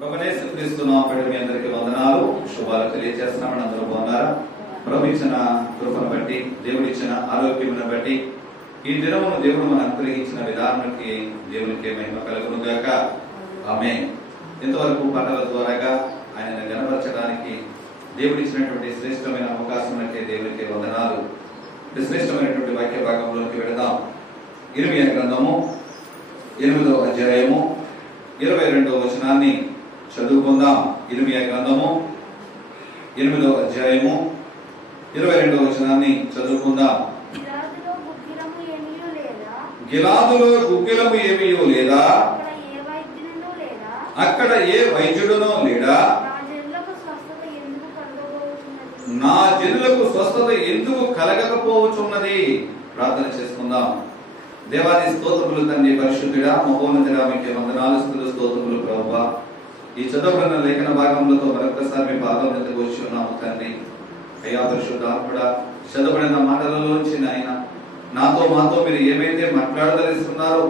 ప్రభునేసుక్రీస్తు నామమున మీ అందరికీ వందనాలు శుభాలు తెలియజేస్తున్నామని అందరూ బాగున్నారా? ప్రభు ఇచ్చిన కృపను బట్టి, దేవుడిచ్చిన ఆరోగ్యమును బట్టి, ఈ దినమును దేవుడు మనం అనుగ్రహించిన విధానానికి దేవునికి మహిమ కలుగును గాక. ఆమేన్. ఇంతవరకు పాటల ద్వారాగా ఆయనను గణపరచడానికి దేవుడిచ్చినటువంటి శ్రేష్టమైన అవకాశమునకే దేవునికి వందనాలు. శ్రేష్టమైనటువంటి వాక్య భాగంలోకి వెళదాం. ఇర్మీయా గ్రంథము 8వ అధ్యాయము 22వ వచనాన్ని చదువుకుందాం. ఇర్మీయా గ్రంథము 8వ అధ్యాయము 22వ వచనాన్ని చదువుకుందాం. గిలాదులో గుగ్గిలము ఏమీయూ లేదా, అక్కడ ఏ వైద్యుడునో లేడా, నా జనులకు స్వస్థత ఎందుకు కలగకపోవచున్నది? ప్రార్థన చేసుకుందాం. దేవాది స్తోత్రములు తండ్రి, పరిశుద్ధుడా, మహోన్నతుడా, మీకు వందనాలు, స్తుతులు, స్తోత్రములు ప్రభువా. ఈ చదవబడిన లేఖన భాగములతో మరొకసారి మీ పాదం చెంతకు వచ్చి ఉన్నాము తండ్రి. అయ్యా పరిశుద్ధాత్ముడా, చదవబడిన మాటలలోంచి నాయన నాతో మాతో మీరు ఏమైతే మాట్లాడదలిస్తున్నారో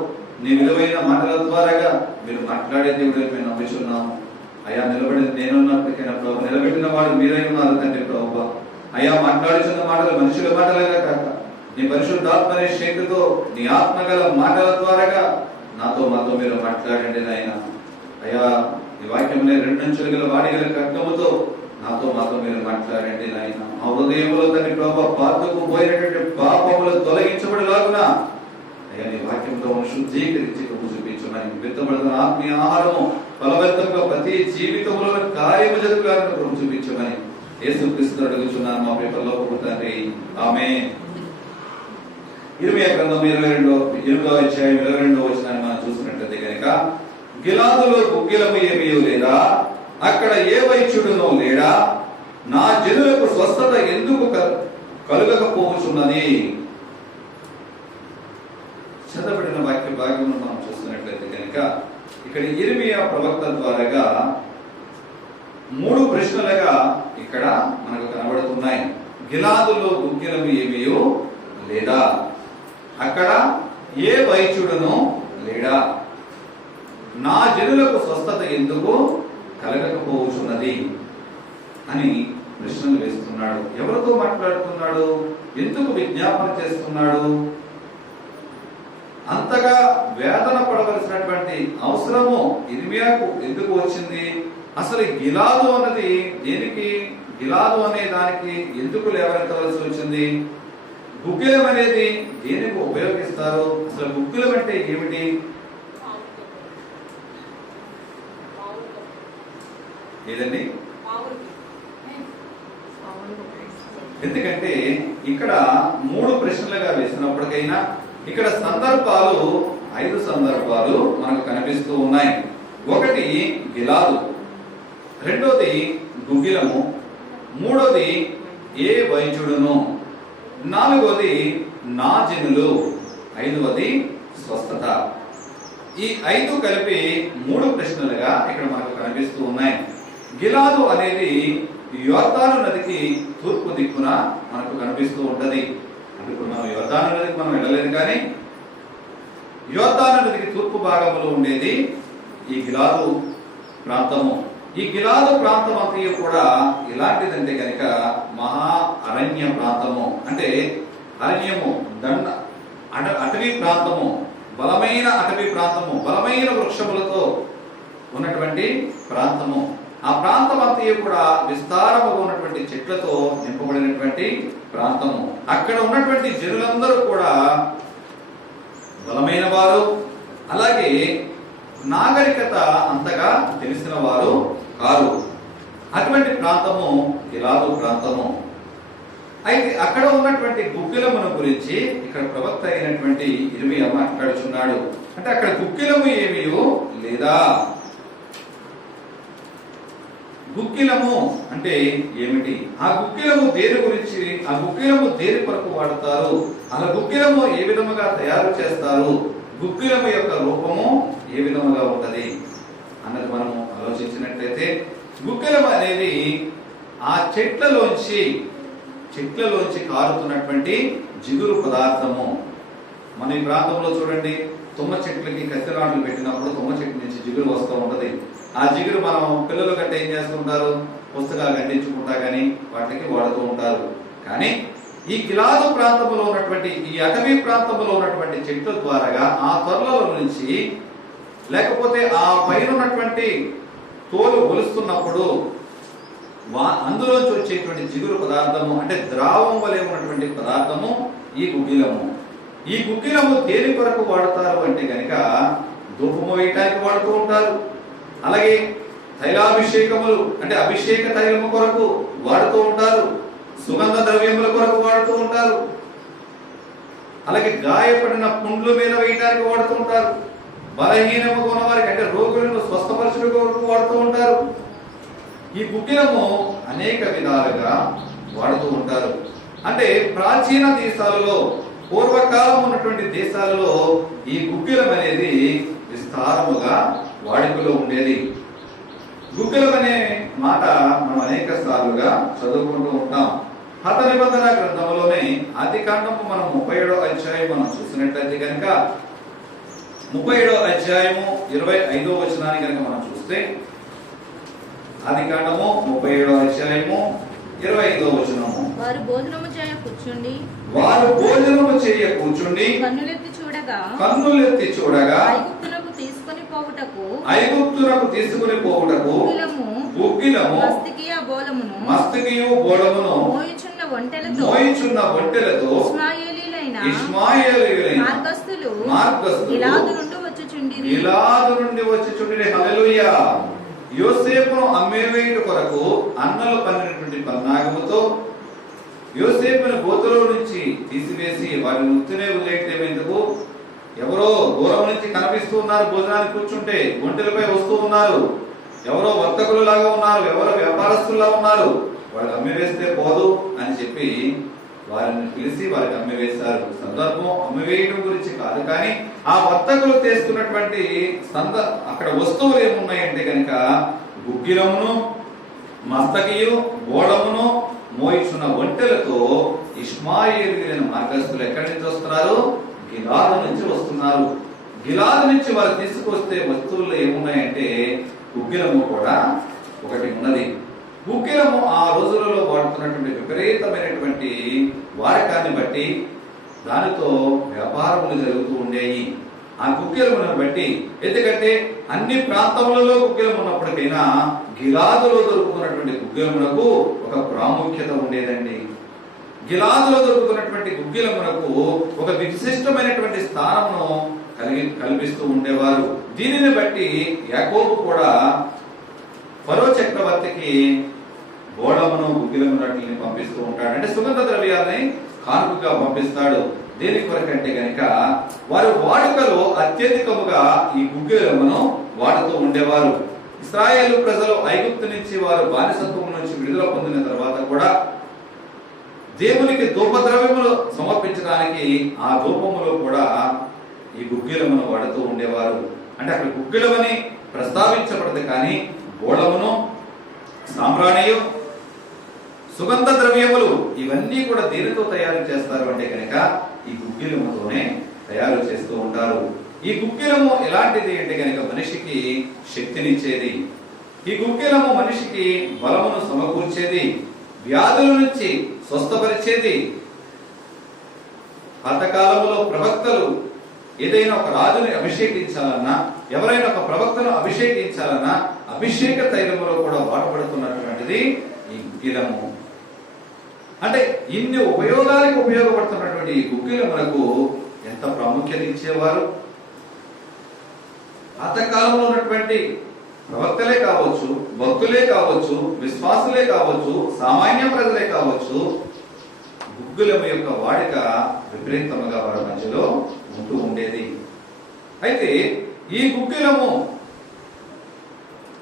నీ విలువైన మాటల ద్వారాగా మీరు మాట్లాడే దేవుడు మేము నమ్ముచున్నాము. అయ్యా నిలబడి నేనున్నప్పటికైనా ప్రభు, నిలబెట్టిన వాడు మీరై ఉన్నారు తండ్రి ప్రభువా. అయ్యా మాట్లాడుచున్న మాటలు మనుషుల మాటలుగా కాక నీ పరిశుద్ధాత్మనే శక్తితో నీ ఆత్మగల మాటల ద్వారాగా నాతో మాతో మీరు మాట్లాడండి నాయన. అయ్యా ఈ వాక్యమునే 2 అంచులు గల వాడిగల ఖడ్గముతో నాతో మాతో మీరు మాట్లాడండి నాయన. మా హృదయంలో తండ్రి ప్రభు పాతకు పోయినటువంటి పాపములు తొలగించబడిలాగున అయ్యా నీ వాక్యంతో శుద్ధీకరించి చూపించున్నాయి. విత్తబడిన ఆత్మీయ ఆహారము ఫలవంతంగా ప్రతి జీవితంలో కార్యము జరుగులాగా చూపించమని యేసుక్రీస్తు అడుగుచున్నాను మా పరలోకపు తండ్రి. ఆమేన్. ఇర్మీయా గ్రంథం 8వ అధ్యాయం 22వ వచనాన్ని మనం చూసినట్లయితే కనుక, గిలాదులో గుగ్గిలము ఏమీయూ లేదా, అక్కడ ఏ వైద్యుడునో లేడా, నా జనులకు స్వస్థత ఎందుకు కలుగకపోవచున్నది? చదవబడిన వాక్య భాగమును మనం చూస్తున్నట్లయితే కనుక ఇక్కడ ఇర్మీయా ప్రవక్త ద్వారాగా 3 ప్రశ్నలుగా ఇక్కడ మనకు కనబడుతున్నాయి. గిలాదులో గుగ్గిలము ఏమీయూ లేదా, అక్కడ ఏ వైద్యుడునో లేడా, నా జనులకు స్వస్థత ఎందుకు కలగకపోవచున్నది అని ప్రశ్నలు వేస్తున్నాడు. ఎవరితో మాట్లాడుతున్నాడు? ఎందుకు విజ్ఞాపన చేస్తున్నాడు? అంతగా వేదన పడవలసినటువంటి అవసరము ఇర్మీయాకు ఎందుకు వచ్చింది? అసలు గిలాదు అన్నది దేనికి, గిలాదు అనే దానికి ఎందుకు లేవనెత్తవలసి వచ్చింది? గుగ్గిలం అనేది దేనికి ఉపయోగిస్తారు? అసలు గుగ్గిలం అంటే ఏమిటి? ఏదండి? ఎందుకంటే ఇక్కడ 3 ప్రశ్నలుగా వేసినప్పటికైనా ఇక్కడ సందర్భాలు 5 సందర్భాలు మనకు కనిపిస్తూ ఉన్నాయి. ఒకటి గిలాదు, రెండోది గుగ్గిలము, మూడోది ఏ వైద్యుడును, నాలుగోది నా జనులు, ఐదవది స్వస్థత. ఈ 5 కలిపి 3 ప్రశ్నలుగా ఇక్కడ మనకు కనిపిస్తూ ఉన్నాయి. గిలాదు అనేది యోర్దాను నదికి తూర్పు దిక్కున మనకు కనిపిస్తూ ఉంటది. అంటే ఇప్పుడు మనం యోర్దాను నదికి మనం వెళ్ళలేదు, కానీ యోర్దాను నదికి తూర్పు భాగంలో ఉండేది ఈ గిలాదు ప్రాంతము. ఈ గిలాదు ప్రాంతం అంతా కూడా ఎలాంటిదంటే కనుక మహా అరణ్య ప్రాంతము. అంటే అరణ్యము, దండ అటవీ ప్రాంతము, బలమైన అటవీ ప్రాంతము, బలమైన వృక్షములతో ఉన్నటువంటి ప్రాంతము. ఆ ప్రాంతం అంతా కూడా విస్తారముగా ఉన్నటువంటి చెట్లతో నింపబడినటువంటి ప్రాంతము. అక్కడ ఉన్నటువంటి జనులందరూ కూడా బలమైన వారు, అలాగే నాగరికత అంతగా తెలిసిన వారు కారు. అటువంటి ప్రాంతము గిలాదు ప్రాంతము. అయితే అక్కడ ఉన్నటువంటి గుగ్గిలమును గురించి ఇక్కడ ప్రవక్త అయినటువంటి ఇర్మీయా మాట్లాడుచున్నాడు. అంటే అక్కడ గుగ్గిలము ఏమీయూ లేదా. గుగ్గిలము అంటే ఏమిటి? ఆ గుగ్గిలము దేని గురించి, ఆ గుగ్గిలము దేని కొరకు వాడతారు, అలా గుగ్గిలము ఏ విధముగా తయారు చేస్తారు, గుగ్గిలము యొక్క రూపము ఏ విధముగా ఉంటది అన్నది మనము ఆలోచించినట్లయితే, గుగ్గిలం అనేది ఆ చెట్లలోంచి కారుతున్నటువంటి జిగురు పదార్థము. మన ఈ ప్రాంతంలో చూడండి, తుమ్మ చెట్లకి కత్తెరాట్లు పెట్టినప్పుడు తుమ్మ చెట్టు నుంచి జిగురు వస్తూ ఉంటది. ఆ జిగురు మనం పిల్లలు గట్ట ఏం చేస్తుంటారు, పుస్తకాలు గట్టించుకుంటా కానీ వాటికి వాడుతూ ఉంటారు. కానీ ఈ గిలాదు ప్రాంతంలో ఉన్నటువంటి, ఈ అటవీ ప్రాంతంలో ఉన్నటువంటి చెట్ల ద్వారా ఆ తొర్రల నుంచి లేకపోతే ఆ పైన ఉన్నటువంటి తోలు ఒలుస్తున్నప్పుడు అందులోంచి వచ్చేటువంటి జిగురు పదార్థము అంటే ద్రావం వలె ఉన్నటువంటి పదార్థము ఈ గుగ్గిలము. ఈ గుగ్గిలము దేని కొరకు వాడతారు అంటే కనుక ధూపము వేయటానికి వాడుతూ ఉంటారు. అలాగే తైలాభిషేకములు అంటే అభిషేక తైలము కొరకు వాడుతూ ఉంటారు. సుగంధ ద్రవ్యముల కొరకు వాడుతూ ఉంటారు. అలాగే గాయపడిన పుండ్ల మీద వేయటానికి వాడుతూ ఉంటారు. బలహీనము ఉన్న వారికి అంటే రోగులను స్వస్థపరచడం కొరకు వాడుతూ ఉంటారు. ఈ గుగ్గిలము అనేక విధాలుగా వాడుతూ ఉంటారు. అంటే ప్రాచీన దేశాలలో, పూర్వకాలం ఉన్నటువంటి దేశాలలో ఈ గుగ్గిలం అనేది విస్తారముగా వాడుకలో ఉండేది. గుగ్గిలం అనే మాట మనం అనేక సార్లుగా చదువుకుంటూ ఉంటాం. పాత నిబంధన గ్రంథంలోనే ఆదికాండము మనం 37వ అధ్యాయం మనం చూసినట్లయితే కనుక 37వ అధ్యాయము 25వ వచనాన్ని కనుక మనం చూస్తే, ఆదికాండము 37వ అధ్యాయము 25వ వచనము, వారు భోజనము చేయ కూర్చుండి కన్నులెత్తి చూడగా ఐగుప్తునకు తీసుకొని పోవుటకు గుగ్గిలము మస్తకియు బోళమును మోయుచున్న ఒంటెలతో ఇష్మాయేలీయులైన మార్గస్తులు గిలాదు నుండి వచ్చుచుండిరి. హల్లెలూయా. యోసేపును అమ్మేవేయుట కొరకు అన్నలు పన్నినటువంటి పన్నాగముతో యోసేపును గోతులో నుంచి తీసివేసి వారిని ఉత్తినే వదిలేయటం ఎందుకు? ఎవరో దూరం నుంచి కనిపిస్తూ ఉన్నారు, భోజనానికి కూర్చుంటే ఒంటెలపై వస్తూ ఉన్నారు, ఎవరో వర్తకులు లాగా ఉన్నారు, ఎవరో వ్యాపారస్తుల్లా ఉన్నారు, వాళ్ళు అమ్మివేస్తే పోదు అని చెప్పి వారిని పిలిచి వారికి అమ్మివేశారు. సందర్భం అమ్మివేయడం గురించి కాదు, కానీ ఆ వర్తకులు తెస్తున్నటువంటి అక్కడ వస్తువులు ఏమున్నాయంటే కనుక గుగ్గిలమును మస్తకియు బోళమును మోయిచున్న ఒంటెలతో ఇష్మాయేలీయులైన మార్గస్తులు ఎక్కడి నుంచి వస్తున్నారు? గిలాదు నుంచి వస్తున్నారు. గిలాదు నుంచి వారు తీసుకొస్తే వస్తువుల్లో ఏమున్నాయంటే గుగ్గిలము కూడా ఒకటి ఉన్నది. గుగ్గిలము ఆ రోజులలో వాడుతున్నటువంటి విపరీతమైనటువంటి వాడకాన్ని బట్టి దానితో వ్యాపారములు జరుగుతూ ఉండేవి. ఆ గుగ్గిలమును బట్టి, ఎందుకంటే అన్ని ప్రాంతములలో గుగ్గిలం ఉన్నప్పటికైనా గిలాదులో దొరుకుతున్నటువంటి గుగ్గిలమునకు ఒక ప్రాముఖ్యత ఉండేదండి. గిలాదులో దొరుకుతున్నటువంటి గుగ్గిలమునకు ఒక విశిష్టమైనటువంటి స్థానమును కల్పిస్తూ ఉండేవారు. దీనిని బట్టి యాకోబు కూడా ఫరో చక్రవర్తికి బోళమును గుగ్గిలమునటిని పంపిస్తూ ఉంటాడు. అంటే సుగంధ ద్రవ్యాలని కానుకగా పంపిస్తాడు. దేని కొరకంటే గనక వారు వాడుకలో అత్యధికముగా ఈ గుగ్గిలమును వాడుతూ ఉండేవారు. ఇశ్రాయేలు ప్రజలు ఐగుప్తు నుంచి వారు బానిసత్వం నుంచి విడుదల పొందిన తర్వాత కూడా దేవునికి ధూపద్రవ్యములు సమర్పించడానికి ఆ ధూపములో కూడా ఈ గుగ్గిలమును వాడుతూ ఉండేవారు. అంటే అక్కడ గుగ్గిలమని ప్రస్తావించబడదు, కానీ బోళమును, సాంబ్రాణియు, సుగంధ ద్రవ్యములు ఇవన్నీ కూడా దేనితో తయారు చేస్తారు అంటే కనుక ఈ గుగ్గిలముతోనే తయారు చేస్తూ ఉంటారు. ఈ గుగ్గిలము ఎలాంటిది అంటే కనుక మనిషికి శక్తినిచ్చేది. ఈ గుగ్గిలము మనిషికి బలమును సమకూర్చేది, వ్యాధుల నుంచి స్వస్థపరిచేది. పాతకాలంలో ప్రవక్తలు ఏదైనా ఒక రాజుని అభిషేకించాలన్నా, ఎవరైనా ఒక ప్రవక్తను అభిషేకించాలన్నా అభిషేక తైలములో కూడా వాడబడుతున్నటువంటిది ఈ గుగ్గిలము. అంటే ఇన్ని ఉపయోగాలకు ఉపయోగపడుతున్నటువంటి ఈ గుగ్గిలములకు ఎంత ప్రాముఖ్యత ఇచ్చేవారు. పాతకాలంలో ఉన్నటువంటి ప్రవక్తలే కావచ్చు, భక్తులే కావచ్చు, విశ్వాసులే కావచ్చు, సామాన్య ప్రజలే కావచ్చు, గుగ్గిలము యొక్క వాడిక విపరీతముగా వారి మధ్యలో ఉంటూ ఉండేది. అయితే ఈ గుగ్గిలము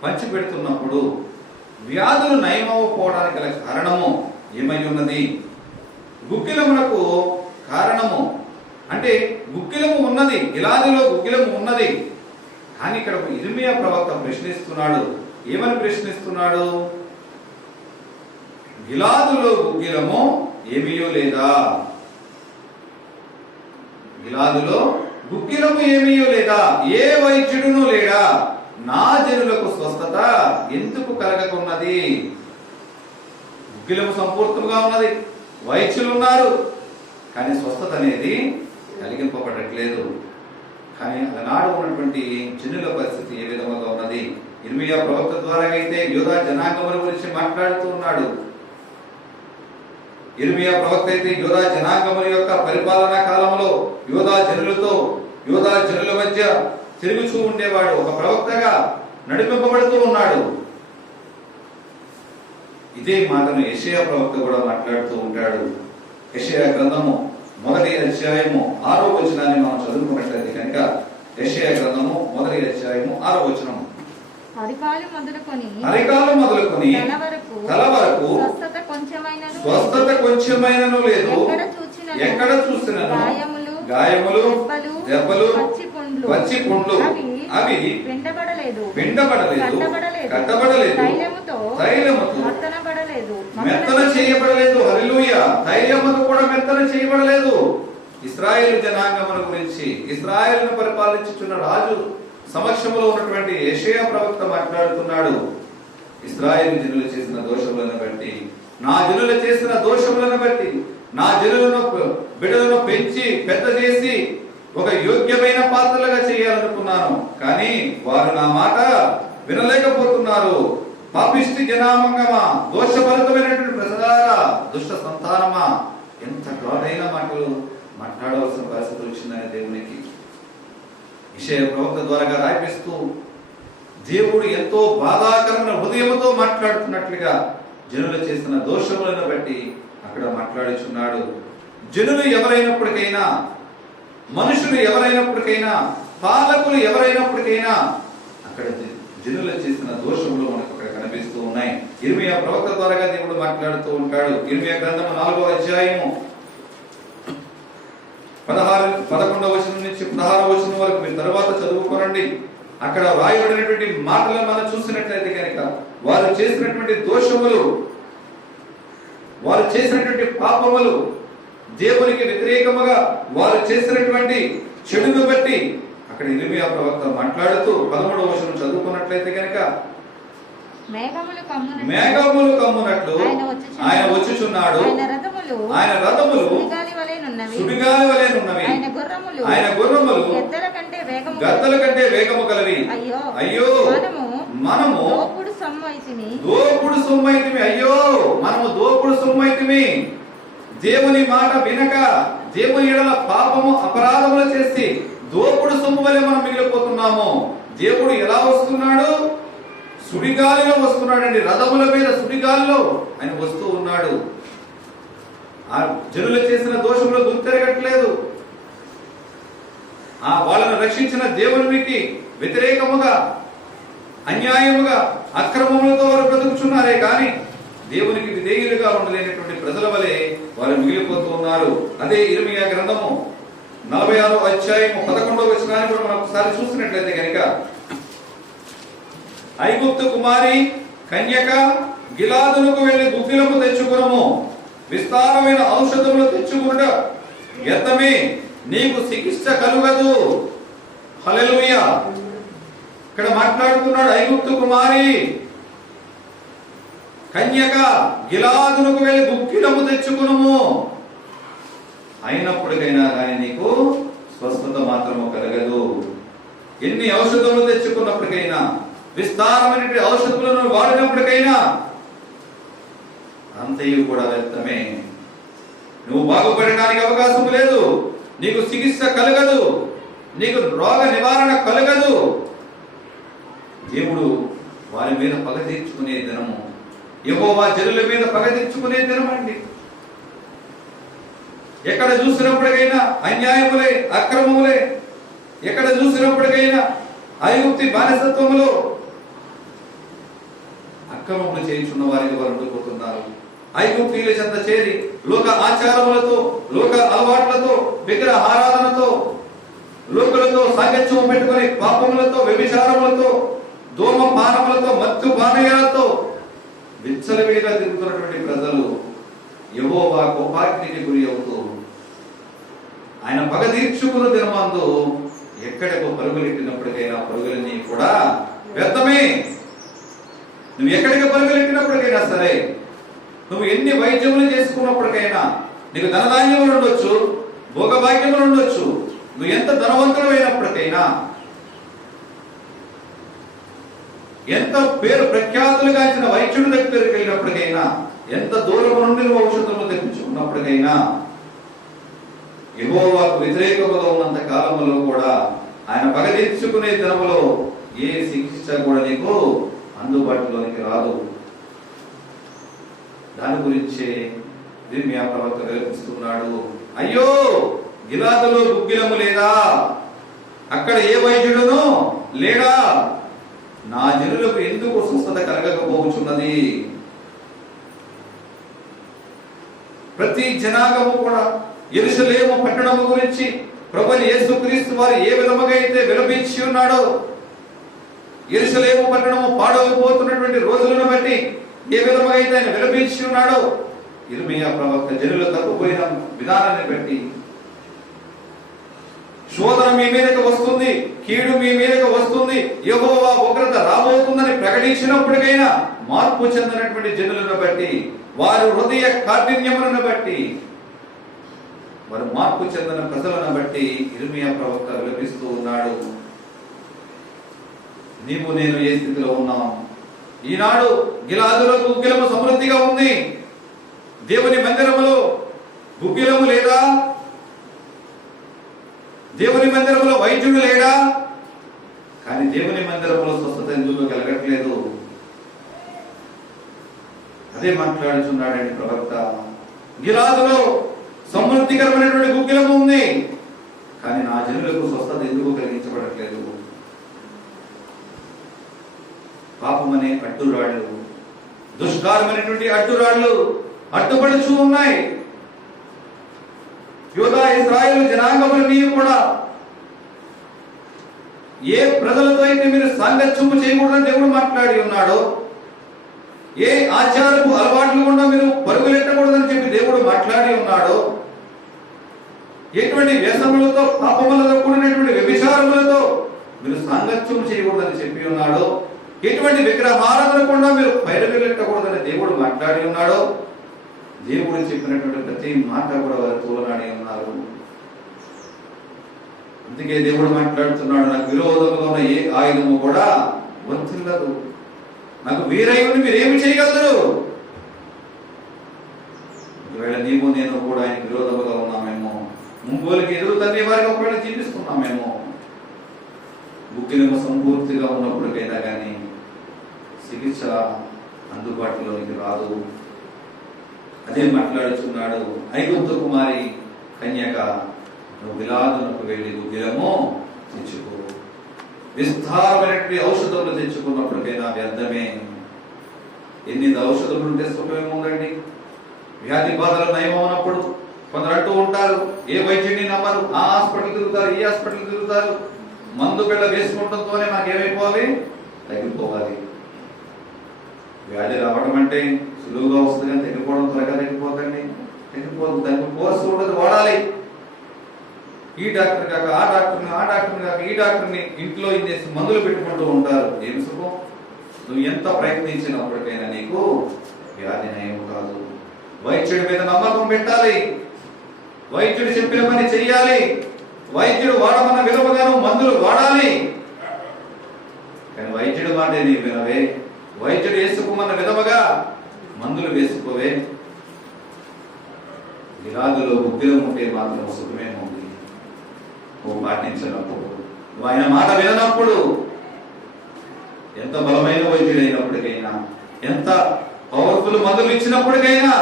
పంచిపెడుతున్నప్పుడు వ్యాధులు నయమవ్వకపోవడానికి గల కారణము ఏమై ఉన్నది? గుగ్గిలమునకు కారణము అంటే గుగ్గిలము ఉన్నది, గిలాదులో గుగ్గిలము ఉన్నది. కానీ ఇక్కడ ఇర్మియా ప్రవక్త ప్రశ్నిస్తున్నాడు. ఏమని ప్రశ్నిస్తున్నాడు? గిలాదులో గుగ్గిలము ఏమీయో లేదా? గిలాదులో గుగ్గిలము ఏమీయో లేదా? ఏ వైద్యుడును లేడా? నా జనులకు స్వస్థత ఎందుకు కలగకున్నది? గుగ్గిలము సంపూర్ణంగా ఉన్నది, వైద్యులు ఉన్నారు, కానీ స్వస్థత అనేది కలిగింపబడట్లేదు. కానీ అలనాడు ఉన్నటువంటి జనుల పరిస్థితి ఏ విధంగా ఉన్నది? ఇర్మియా ప్రవక్త ద్వారా అయితే యూదా జనాంగముల గురించి మాట్లాడుతూ ఉన్నాడు. ఇర్మియా ప్రవక్త అయితే యూదా జనాంగముల యొక్క పరిపాలనా కాలంలో యూదా జనుల మధ్య తిరుగుతూ ఉండేవాడు, ఒక ప్రవక్తగా నడిపింపబడుతూ ఉన్నాడు. ఇదే మాటను యెషయా ప్రవక్త కూడా మాట్లాడుతూ ఉంటాడు. యెషయా గ్రంథము 1వ అధ్యాయము 6వ వచనాన్ని మనం చదువుకున్నట్లయితే కనుక, యెషయా గ్రంథము 1వ అధ్యాయము 6వ వచనము, అరికాలు మొదలుకొని తల వరకు స్వస్థత కొంచెమైనను లేదు, ఎక్కడ చూసినను గాయములు, దెబ్బలు, పచ్చి పుండ్లు, అవి పిండబడలేదు, కట్టబడలేదు, తైలముతో మెత్తన చేయబడలేదు. హల్లెలూయా! తైలముతో కూడా మెత్తన చేయబడలేదు. ఇశ్రాయేలు జనాంగముల గురించి, ఇశ్రాయేలును పరిపాలించుచున్న రాజు సమక్షంలో ఉన్నటువంటి యెషయా ప్రవక్త మాట్లాడుతున్నాడు. ఇశ్రాయేలు జనులు చేసిన దోషములను బట్టి, నా జనులు చేసిన దోషములను బట్టి, నా జనులను బిడ్డలను పెంచి పెద్ద చేసి ఒక యోగ్యమైన పాత్రలుగా చేయాలనుకున్నాను, కానీ వారు నా మాట వినలేకపోతున్నారు. పాపిష్టి జనాంగమా, దోషభరితమైనటువంటి ప్రజలారా, దుష్ట సంతానమా, ఎంత ఘాటైన మాటలు మాట్లాడవలసిన పరిస్థితి వచ్చిందని దేవునికి యెషయా ప్రవక్త ద్వారా రాయిపిస్తూ దేవుడు ఎంతో బాధాకరమైన హృదయంతో మాట్లాడుతున్నట్లుగా జనులు చేసిన దోషములను బట్టి అక్కడ మాట్లాడుచున్నాడు. జనులు ఎవరైనప్పటికైనా, మనుషులు ఎవరైనప్పటికైనా, పాలకులు ఎవరైనప్పటికైనా అక్కడ జనులు చేసిన దోషములు మనకు అక్కడ కనిపిస్తూ ఉన్నాయి. ఇర్మియా ప్రవక్త ద్వారా దేవుడు మాట్లాడుతూ ఉంటాడు. ఇర్మియా గ్రంథము 4వ అధ్యాయము 11వ వచనం నుంచి 16వ వచనం వరకు మీరు తర్వాత చదువుకోనండి. అక్కడ రాయబడినటువంటి మాటలను మనం చూసినట్లయితే కనుక, వారు చేసినటువంటి దోషములు, వారు చేసినటువంటి పాపములు, దేవునికి వ్యతిరేకముగా వారు చేసినటువంటి చెడును బట్టి అక్కడ ఇర్మియా ప్రవక్త మాట్లాడుతూ 13వ వచనం చదువుకున్నట్లయితే కనుక, మేఘములు కమ్మునట్లు ఆయన వచ్చుచున్నాడు, ఆయన రథములు సుడిగాలి వలెనున్నవి, ఆయన గుర్రములు గద్దల కంటే వేగము కలవి. అయ్యో మనము దోపుడు సొమ్మైతిమి, అయ్యో మనము దోపుడు సొమ్మైతిమి. దేవుని మాట వినక, దేవుని ఎడల పాపము అపరాధములు చేసి దోపుడు సొమ్ము వలె మనం మిగిలిపోతున్నాము. దేవుడు ఎలా వస్తున్నాడు? సుడిగాలిలో వస్తున్నాడండి. రథముల మీద సుడిగాలిలో ఆయన వస్తూ ఉన్నాడు. ఆ జనులు చేసిన దోషంలో గుర్తెరగట్లేదు. ఆ వాళ్ళను రక్షించిన దేవునికి వ్యతిరేకముగా, అన్యాయముగా, అక్రమములతో వారు బ్రతుకుచున్నారే కానీ దేవునికి విధేయులుగా ఉండలేనటువంటి ప్రజల వలె వారు మిగిలిపోతూ ఉన్నారు. అదే ఇర్మియా గ్రంథము 46వ అధ్యాయము 11వ వచనాన్ని కూడా మనం ఒకసారి చూసినట్లయితే కనుక, ఐగుప్తు కుమారి కన్యక, గిలాదునకు వెళ్లి గుగ్గిలము తెచ్చుకునము, విస్తారమైన ఔషధములు తెచ్చుకునుట వ్యర్థమే, నీకు చికిత్స కలుగదు. హల్లెలూయా! ఇక్కడ మాట్లాడుతున్నాడు, ఐగుప్తు కుమారి కన్యక, గిలాదునకు వెళ్లి గుగ్గిలము తెచ్చుకునము, అయినప్పటికైనా కానీ నీకు స్వస్థత మాత్రము కలగదు. ఎన్ని ఔషధములు తెచ్చుకున్నప్పటికైనా, విస్తారమైన ఔషధములను వాడినప్పటికైనా అంతయు కూడా వ్యర్థమే. నువ్వు బాగుపడడానికి అవకాశం లేదు, నీకు చికిత్స కలగదు, నీకు రోగ నివారణ కలగదు. దేవుడు వారి మీద పగ తీర్చుకునే దినము, యెహోవా జనుల మీద పగ తీర్చుకునే దినం అండి. ఎక్కడ చూసినప్పటికైనా అన్యాయములే, అక్రమములే, ఎక్కడ చూసినప్పటికైనా ఐగుప్తి బానిసత్వములో అక్రమములు చేయించున్న వారికి వారు ఉండిపోతున్నారు. ఐగుప్తీయుల చెంత చేరి లోక ఆచారములతో, లోక అలవాట్లతో, విగ్రహ ఆరాధనతో, లోకులతో సాంగత్యం పెట్టుకుని పాపములతో, వ్యభిచారములతో, దోమ పానములతో, మత్తు పానీయాలతో విచ్చలవిడిగా తిరుగుతున్నటువంటి ప్రజలు యెహోవా కోపాగ్నికి గురి అవుతూ ఆయన పగ తీర్చుకున్న దినమందు ఎక్కడికో పరుగులెట్టినప్పటికైనా పరుగులన్నీ కూడా వ్యర్థమే. నువ్వు ఎక్కడికి పరుగులెట్టినప్పటికైనా సరే, నువ్వు ఎన్ని వైద్యములు చేసుకున్నప్పటికైనా, నీకు ధనధాన్యములు ఉండొచ్చు, భోగభాగ్యములు ఉండొచ్చు, నువ్వు ఎంత ధనవంతులు అయినప్పటికైనా, ఎంత పేరు ప్రఖ్యాతులు గాంచిన వైద్యుడి దగ్గరికి వెళ్ళినప్పటికైనా, ఎంత దూరం నుండి నువ్వు ఔషధములు తెప్పించుకున్నప్పటికైనా, యెహోవాకు వ్యతిరేకముగా ఉన్నంత కాలములో కూడా, ఆయన పగ తీర్చుకునే దినములో ఏ శిక్ష కూడా నీకు అందుబాటులోనికి రాదు. దాని గురించే ఇర్మియా ప్రవక్త విలపిస్తున్నాడు. అయ్యో, గిలాదులో గుగ్గిలము లేదా? అక్కడ ఏ వైద్యుడును లేడా? నా జనులకు ఎందుకు స్వస్థత కలగకపోవచ్చున్నది? ప్రతి జనాంగము కూడా యెరూషలేము పట్టణము గురించి ప్రభువైన యేసుక్రీస్తు వారు ఏ విధముగా అయితే విలపించి ఉన్నాడో, యెరూషలేము పట్టణము పాడైపోతున్నటువంటి రోజులను బట్టి ఏ విధముగా అయితే ఆయన విలపించి ఉన్నాడో, ఇర్మియా ప్రవక్త జనులు తప్పిపోయిన విధానాన్ని బట్టి, శోధన మీ మీదకి వస్తుంది, కీడు మీ మీదకి వస్తుంది, యెహోవా ఉగ్రత రాబోతుందని ప్రకటించినప్పటికైనా మార్పు చెందినటువంటి జనులను బట్టి, వారి హృదయ కాఠిన్యములను బట్టి, వారు మార్పు చెందిన ప్రజలను బట్టి ఇర్మియా ప్రవక్త విలపిస్తూ ఉన్నాడు. నీవు నేను ఏ స్థితిలో ఉన్నాం? ఈనాడు గిలాదులో గుగ్గిలము సమృద్ధిగా ఉంది. దేవుని మందిరములో గుగ్గిలము లేదా? దేవుని మందిరములో వైద్యుడు లేడా? కానీ దేవుని మందిరములో స్వస్థత ఎందుకు కలగట్లేదు? అదే మాట్లాడుచున్నాడండి ప్రవక్త. గిలాదులో సమృద్ధికరమైనటువంటి గుగ్గిలము ఉంది, కానీ నా జనులకు స్వస్థత ఎందుకు కలిగించబడట్లేదు? పాపమనే అడ్డురాళ్ళు, దుష్కారమైనటువంటి అడ్డురాళ్ళు అడ్డుపడుచూ ఉన్నాయి. యూదా ఇశ్రాయేలు జనాంగములని కూడా ఏ ప్రజలతో అయితే మీరు సాంగత్యము చేయకూడదని దేవుడు మాట్లాడి ఉన్నాడో, ఏ ఆచారపు అలవాట్లు కూడా మీరు పరుగులెట్టకూడదని చెప్పి దేవుడు మాట్లాడి ఉన్నాడో, ఎటువంటి వ్యసనములతో పాపములతో కూడినటువంటి వ్యభిచారములతో మీరు సాంగత్యం చేయకూడదని చెప్పి ఉన్నాడో, ఎటువంటి విగ్రహారాధన కూడా మీరు పైరవిల్లెట్టకూడదని దేవుడు మాట్లాడి ఉన్నాడో, దేవుడు చెప్పినటువంటి ప్రతి మాట కూడా వారు తూలనాడి ఉన్నారు. అందుకే దేవుడు మాట్లాడుతున్నాడు, నాకు విరోధముగా ఉన్న ఏ ఆయుధము కూడా వర్తిల్లదు. నాకు వీరయ్యుని మీరేమి చేయగలరు? ఒకవేళ నీవు నేను కూడా ఆయన విరోధముగా ఉన్నామేమో, ముంగోలికి ఎదురు తన్ని వారికి ఒకవేళ జీవిస్తున్నామేమో, గుగ్గిలము సంపూర్తిగా ఉన్నప్పటికైనా కానీ చికిత్స అందుబాటులోనికి రాదు. అదే మాట్లాడుచున్నాడు, ఐగుప్తు కుమారి కన్యక, నువ్వు గిలాదునకు వెళ్ళి గుగ్గిలము తెచ్చుకో. విస్తారమైనటువంటి ఔషధములు తెచ్చుకున్నప్పటికైనా వ్యర్థమే. ఎన్ని ఔషధములు ఉంటే సుఖమేముందండి? వ్యాధి బాధలు నయమవునప్పుడు కొందరు అంటూ ఉంటారు, ఏ వైద్యుడిని నమ్మరు, ఆ హాస్పిటల్ తిరుగుతారు, ఈ హాస్పిటల్ తిరుగుతారు, మందు బిళ్ళ వేసుకుంటంతోనే నాకేమైపోవాలి, తగ్గిపోవాలి. వ్యాధి రావడం అంటే సులువుగా వస్తుంది, కానీ తగ్గిపోవడం త్వరగా తగ్గిపోతండి. తగ్గిపోదు, దానికి కోర్సు ఉండదు, వాడాలి. ఈ డాక్టర్ కాక ఆ డాక్టర్ని, ఆ డాక్టర్ని కాక ఈ డాక్టర్ని ఇంట్లో ఇన్నేసి మందులు పెట్టుకుంటూ ఉంటారు. ఏమి సుఖం? నువ్వు ఎంత ప్రయత్నించినప్పటికైనా నీకు వ్యాధి నయం కాదు. వైద్యుడి మీద నమ్మకం పెట్టాలి, వైద్యుడు చెప్పిన పని చెయ్యాలి, వైద్యుడు వాడమన్న విలువగాను మందులు వాడాలి. కానీ వైద్యుడు మాట నీ వినవే, వైద్యుడు వేసుకోమన్న విధముగా మందులు వేసుకోవే. గిలాదులో ఉద్యోగం ఉంటే మాత్రం సుఖమేమో ఉంది. నువ్వు పాటించినప్పుడు, నువ్వు ఆయన మాట విననప్పుడు, ఎంత బలమైన వైద్యుడైనప్పటికైనా, ఎంత పవర్ఫుల్ మందులు ఇచ్చినప్పటికైనా,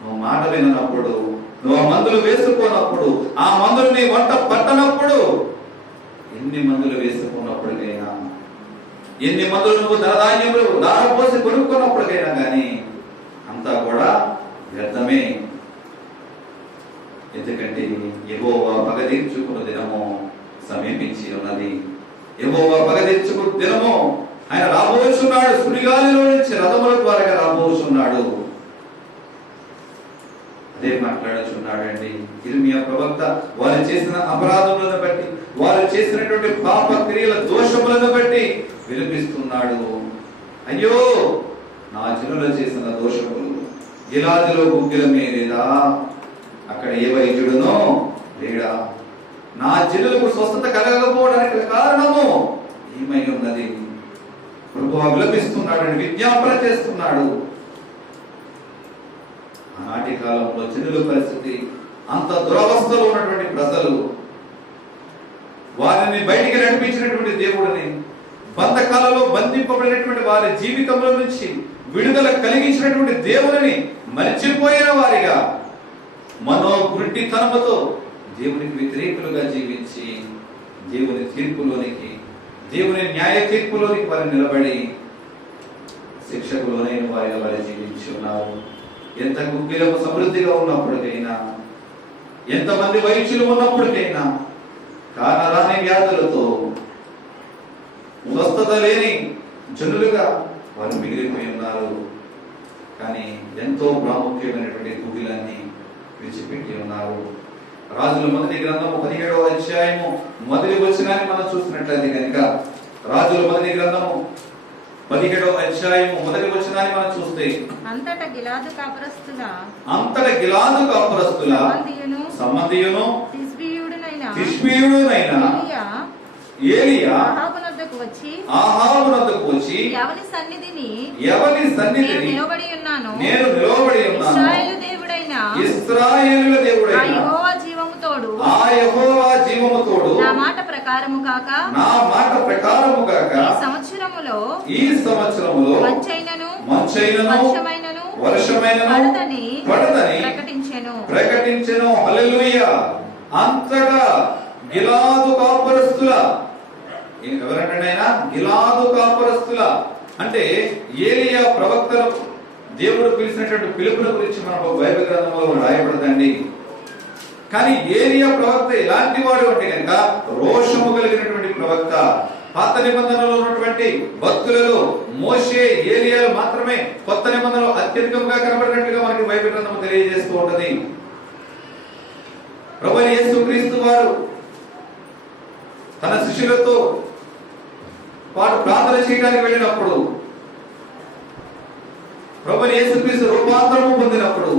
నువ్వు మాట విననప్పుడు, నువ్వు ఆ మందులు వేసుకోనప్పుడు, ఆ మందులు నీ వంట పట్టనప్పుడు, ఎన్ని మందులు వేసుకున్నప్పటికైనా, ఎన్ని మందులు నువ్వు ధనధాన్యములు దారపోసి కొనుక్కున్నప్పటికైనా కానీ అంతా కూడా వ్యర్థమే. ఎందుకంటే యెహోవా పగ తీర్చుకున్న దినము సమీపించి ఉన్నది. యెహోవా పగ తీర్చుకున్న దినము ఆయన రాబోచున్నాడు. సుడిగాలిలో నుంచి రథముల ద్వారా రాబోచున్నాడు. అదే మాట్లాడుచున్నాడండి ఇర్మియా ప్రవక్త. వారు చేసిన అపరాధములను బట్టి, వారు చేసినటువంటి పాప క్రియల దోషములను బట్టి విలపిస్తున్నాడు. అయ్యో, నా జనులు చేసిన దోషములు, గిలాదులో గుగ్గిలమే లేదా, అక్కడ ఏ వైద్యుడునో లేడా, నా జనులకు స్వస్థత కలగకపోవడానికి కారణము ఏమై ఉన్నది? ప్రభువా విలపిస్తున్నాడు, విజ్ఞాపన చేస్తున్నాడు. ఆనాటి కాలంలో జనుల పరిస్థితి అంత దురవస్థలో ఉన్నటువంటి ప్రజలు, వారిని బయటికి నడిపించినటువంటి దేవుడిని, బంధకాలలో బంధింపబడినటువంటి వారి జీవితంలో నుంచి విడుదల కలిగించినటువంటి దేవుడిని మరిచిపోయిన వారిగా మనోగుడ్డితనముతో దేవునికి వ్యతిరేకులుగా జీవించి దేవుని తీర్పులోనికి, దేవుని న్యాయ తీర్పులోనికి వారు నిలబడి శిక్షకు లోనైన వారిగా వారు జీవించి ఉన్నారు. ఎంత గుగ్గిలము సమృద్ధిగా ఉన్నప్పటికైనా, ఎంతమంది వైద్యులు ఉన్నప్పటికైనా కానరాని వ్యాధులతో స్వస్థత లేని జనులుగా వారు మిగిలిపోయి ఉన్నారు. కానీ ఎంతో ప్రాముఖ్యమైనటువంటి గుగ్గిలాన్ని విడిచిపెట్టి ఉన్నారు. రాజుల మొదటి గ్రంథము 17వ అధ్యాయము మొదటి వచనాన్ని మనం చూసినట్లయితే కనుక, రాజుల మొదటి గ్రంథము 17వ అధ్యాయము మొదటి వచనాన్ని మనం చూస్తే, అంతటా గిలాదు కాపురస్తుల సంబంధియును తిష్బీయుడునైన ఏలియా అహాబునొద్దకు వచ్చి ఎవని సన్నిధిని నేను నిలబడి ఉన్నాను, ఇశ్రాయేలుల దేవుడైన ఆ యెహోవా జీవము తోడు నా మాట ప్రకారము కాక ఈ సంవత్సరములో మంచైనను వర్షమైనను పడదని ప్రకటించెను. హల్లెలూయా. అంతటా గిలాదు కాపురస్తుల, ఎవరంటే ఆయన గిలాదు కాపురస్తుల అంటే ఏలియా ప్రవక్తను దేవుడు పిలిచినటువంటి పిలుపుల గురించి మనకు బైబిల్ గ్రంథంలో రాయబడదండి. కానీ ఏలియా ప్రవక్త ఎలాంటి వాడు అంటే కనుక రోషము కలిగినటువంటి ప్రవక్త. పాత నిబంధనలో ఉన్నటువంటి భక్తులలో మోషే, ఏలియాలు మాత్రమే కొత్త నిబంధనలో అత్యధికంగా కనబడినట్టుగా మనకి బైబిల్ గ్రంథం తెలియజేస్తూ ఉంటది. ప్రభువైన యేసుక్రీస్తు వారు తన శిష్యులతో పాటు ప్రార్థన చేయడానికి వెళ్ళినప్పుడు, ప్రభువైన యేసుక్రీస్తు రూపాంతరము పొందినప్పుడు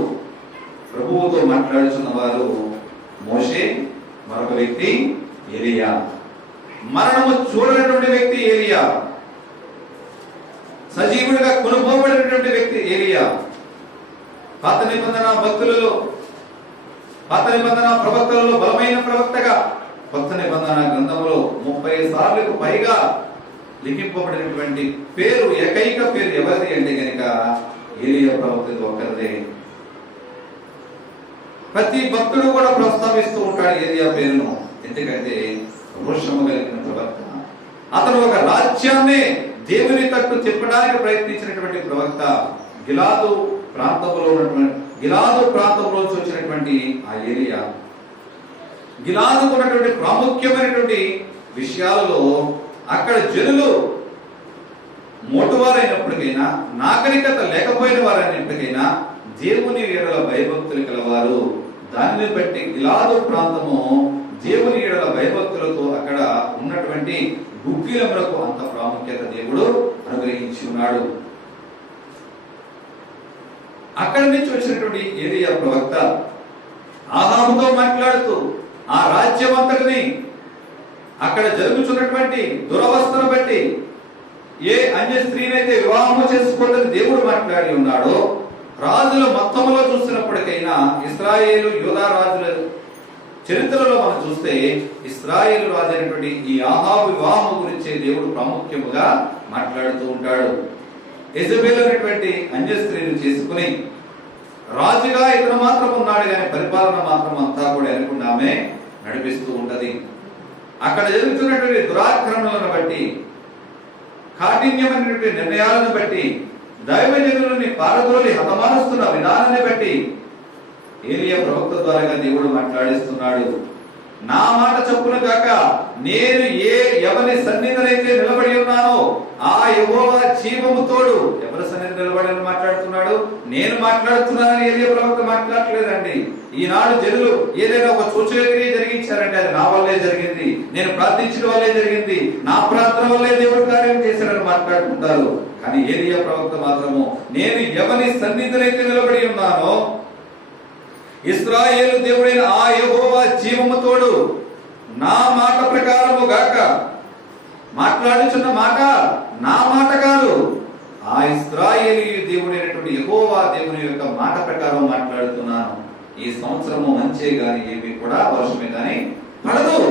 ప్రభువుతో మాట్లాడుతున్న వారు మోషే, మరొక వ్యక్తి ఏలియా. మరణము చూడనటువంటి వ్యక్తి ఏలియా, సజీవుడిగా కొనుక్కోబడినటువంటి వ్యక్తి ఏలియా. పాత నిబంధన భక్తులలో, పాత నిబంధన ప్రవక్తలలో బలమైన ప్రవక్తగా కొత్త నిబంధన గ్రంథంలో 30 సార్లకు పైగా లిఖింపబడినటువంటి పేరు, ఏకైక పేరు ఎవరిది అంటే కనుక ఏలియా ప్రవక్త ఒక్కరిదే. ప్రతి భక్తుడు కూడా ప్రస్తావిస్తూ ఉంటాడు ఏలియా పేరును. ఎందుకంటే రోషము కలిగిన ప్రవక్త. అతను ఒక రాజ్యాన్ని దేవుని తట్టు తిప్పడానికి ప్రయత్నించినటువంటి ప్రవక్త. గిలాదు ప్రాంతంలో వచ్చినటువంటి ఆ ఏలియా, గిలాదుకు ఉన్నటువంటి ప్రాముఖ్యమైనటువంటి విషయాలలో అక్కడ జనులు మోటువారైనప్పటికైనా, నాగరికత లేకపోయిన వారైనప్పటికైనా దేవుని ఎడల భయభక్తులు కలవారు. దానిని బట్టి గిలాదు ప్రాంతము దేవుని ఎడల భయభక్తులతో అక్కడ ఉన్నటువంటి గుగ్గిలములకు అంత ప్రాముఖ్యత దేవుడు అనుగ్రహించి ఉన్నాడు. అక్కడి నుంచి వచ్చినటువంటి ఏలియా ప్రవక్త ఆహాబుతో మాట్లాడుతూ ఆ రాజ్యం అంతటిని, అక్కడ జరుగుతున్నటువంటి దురవస్థను బట్టి ఏ అన్య స్త్రీనైతే వివాహము చేసుకోవద్దని దేవుడు మాట్లాడి ఉన్నాడో, రాజుల మొత్తంలో చూసినప్పటికైనా ఇశ్రాయేలు యూదా రాజుల చరిత్రలో మనం చూస్తే ఇశ్రాయేలు రాజు అయినటువంటి ఈ ఆహాబు వివాహం గురించి దేవుడు ప్రాముఖ్యముగా మాట్లాడుతూ ఉంటాడు. యెజబెల్ అనేటువంటి అన్య స్త్రీని చేసుకుని రాజుగా ఇతను మాత్రం ఉన్నాడు, కానీ పరిపాలన మాత్రం అంతా కూడా అనుకున్నామే నడిపిస్తూ ఉంటది. అక్కడ జరుగుతున్నటువంటి దురాక్రమణలను బట్టి, కాఠిన్యమైనటువంటి నిర్ణయాలను బట్టి, దైవజనులని పారద్రోలి హతమారుస్తున్న విధానాన్ని బట్టి ఏలియా ప్రవక్త ద్వారా దేవుడు మాట్లాడిస్తున్నాడు. నా మాట చొప్పున కాక నేను ఎవరి సన్నిధినైతే నిలబడి ఉన్నానో ఆ యెహోవా జీవము తోడు, ఎవరి సన్నిధి నిలబడి మాట్లాడుతున్నాడు? నేను మాట్లాడుతున్నానని ఏలియా ప్రవక్త మాట్లాడలేదండి. ఈనాడు జనులు ఏదైనా ఒక సూచక్రియ జరిగించారంటే అది నా వల్లే జరిగింది, నేను ప్రార్థించడం వల్లే జరిగింది, నా ప్రార్థన వల్లే దేవుడు కార్యం చేశాడని మాట్లాడుకుంటారు. కానీ ఏలియా ప్రవక్త మాత్రము నేను ఎవరి సన్నిధినైతే నిలబడి ఉన్నానో, ఇశ్రాయేలు దేవుడైన ఆ యెహోవా జీవము తోడు, నా మాట ప్రకారము గాక, మాట్లాడుచున్న మాట నా మాట కాదు, ఆ ఇశ్రాయేలు దేవుడైనటువంటి యెహోవా దేవుని యొక్క మాట ప్రకారం మాట్లాడుతున్నాను. ఈ సంవత్సరము మంచే గాని ఏమి కూడా వర్షమే గాని పడదు.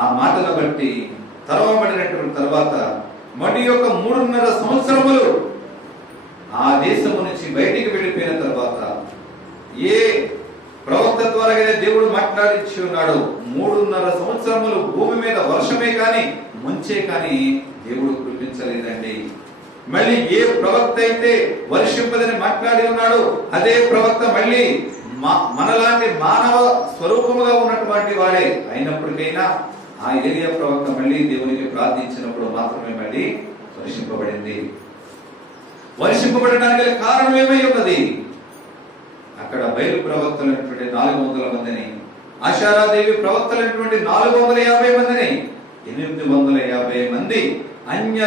ఆ మాటను బట్టి తరవబడినటువంటి తర్వాత మరి యొక్క 3.5 సంవత్సరములు ఆ దేశము నుంచి బయటికి వెళ్ళిపోయిన తర్వాత ఏ ప్రవక్త ద్వారా దేవుడు మాట్లాడించి ఉన్నాడు, 3.5 సంవత్సరములు భూమి మీద వర్షమే కాని ముంచే కాని దేవుడు కురిపించలేదండి. మళ్ళీ ఏ ప్రవక్త అయితే వర్షింపదని మాట్లాడి ఉన్నాడు, అదే ప్రవక్త మళ్ళీ మనలాంటి మానవ స్వరూపముగా ఉన్నటువంటి వాడే అయినప్పటికైనా ఆ ఏలియా ప్రవక్త మళ్ళీ దేవునికి ప్రార్థించినప్పుడు మాత్రమే మళ్ళీ వర్షింపబడింది. వర్షింపబడడానికి కారణం ఏమై ఉన్నది? అక్కడ బయలు ప్రవక్తలైనటువంటి 400 మందిని, ఆషారాదేవి ప్రవక్తలైనటువంటి 450 మందిని, 850 మంది అన్య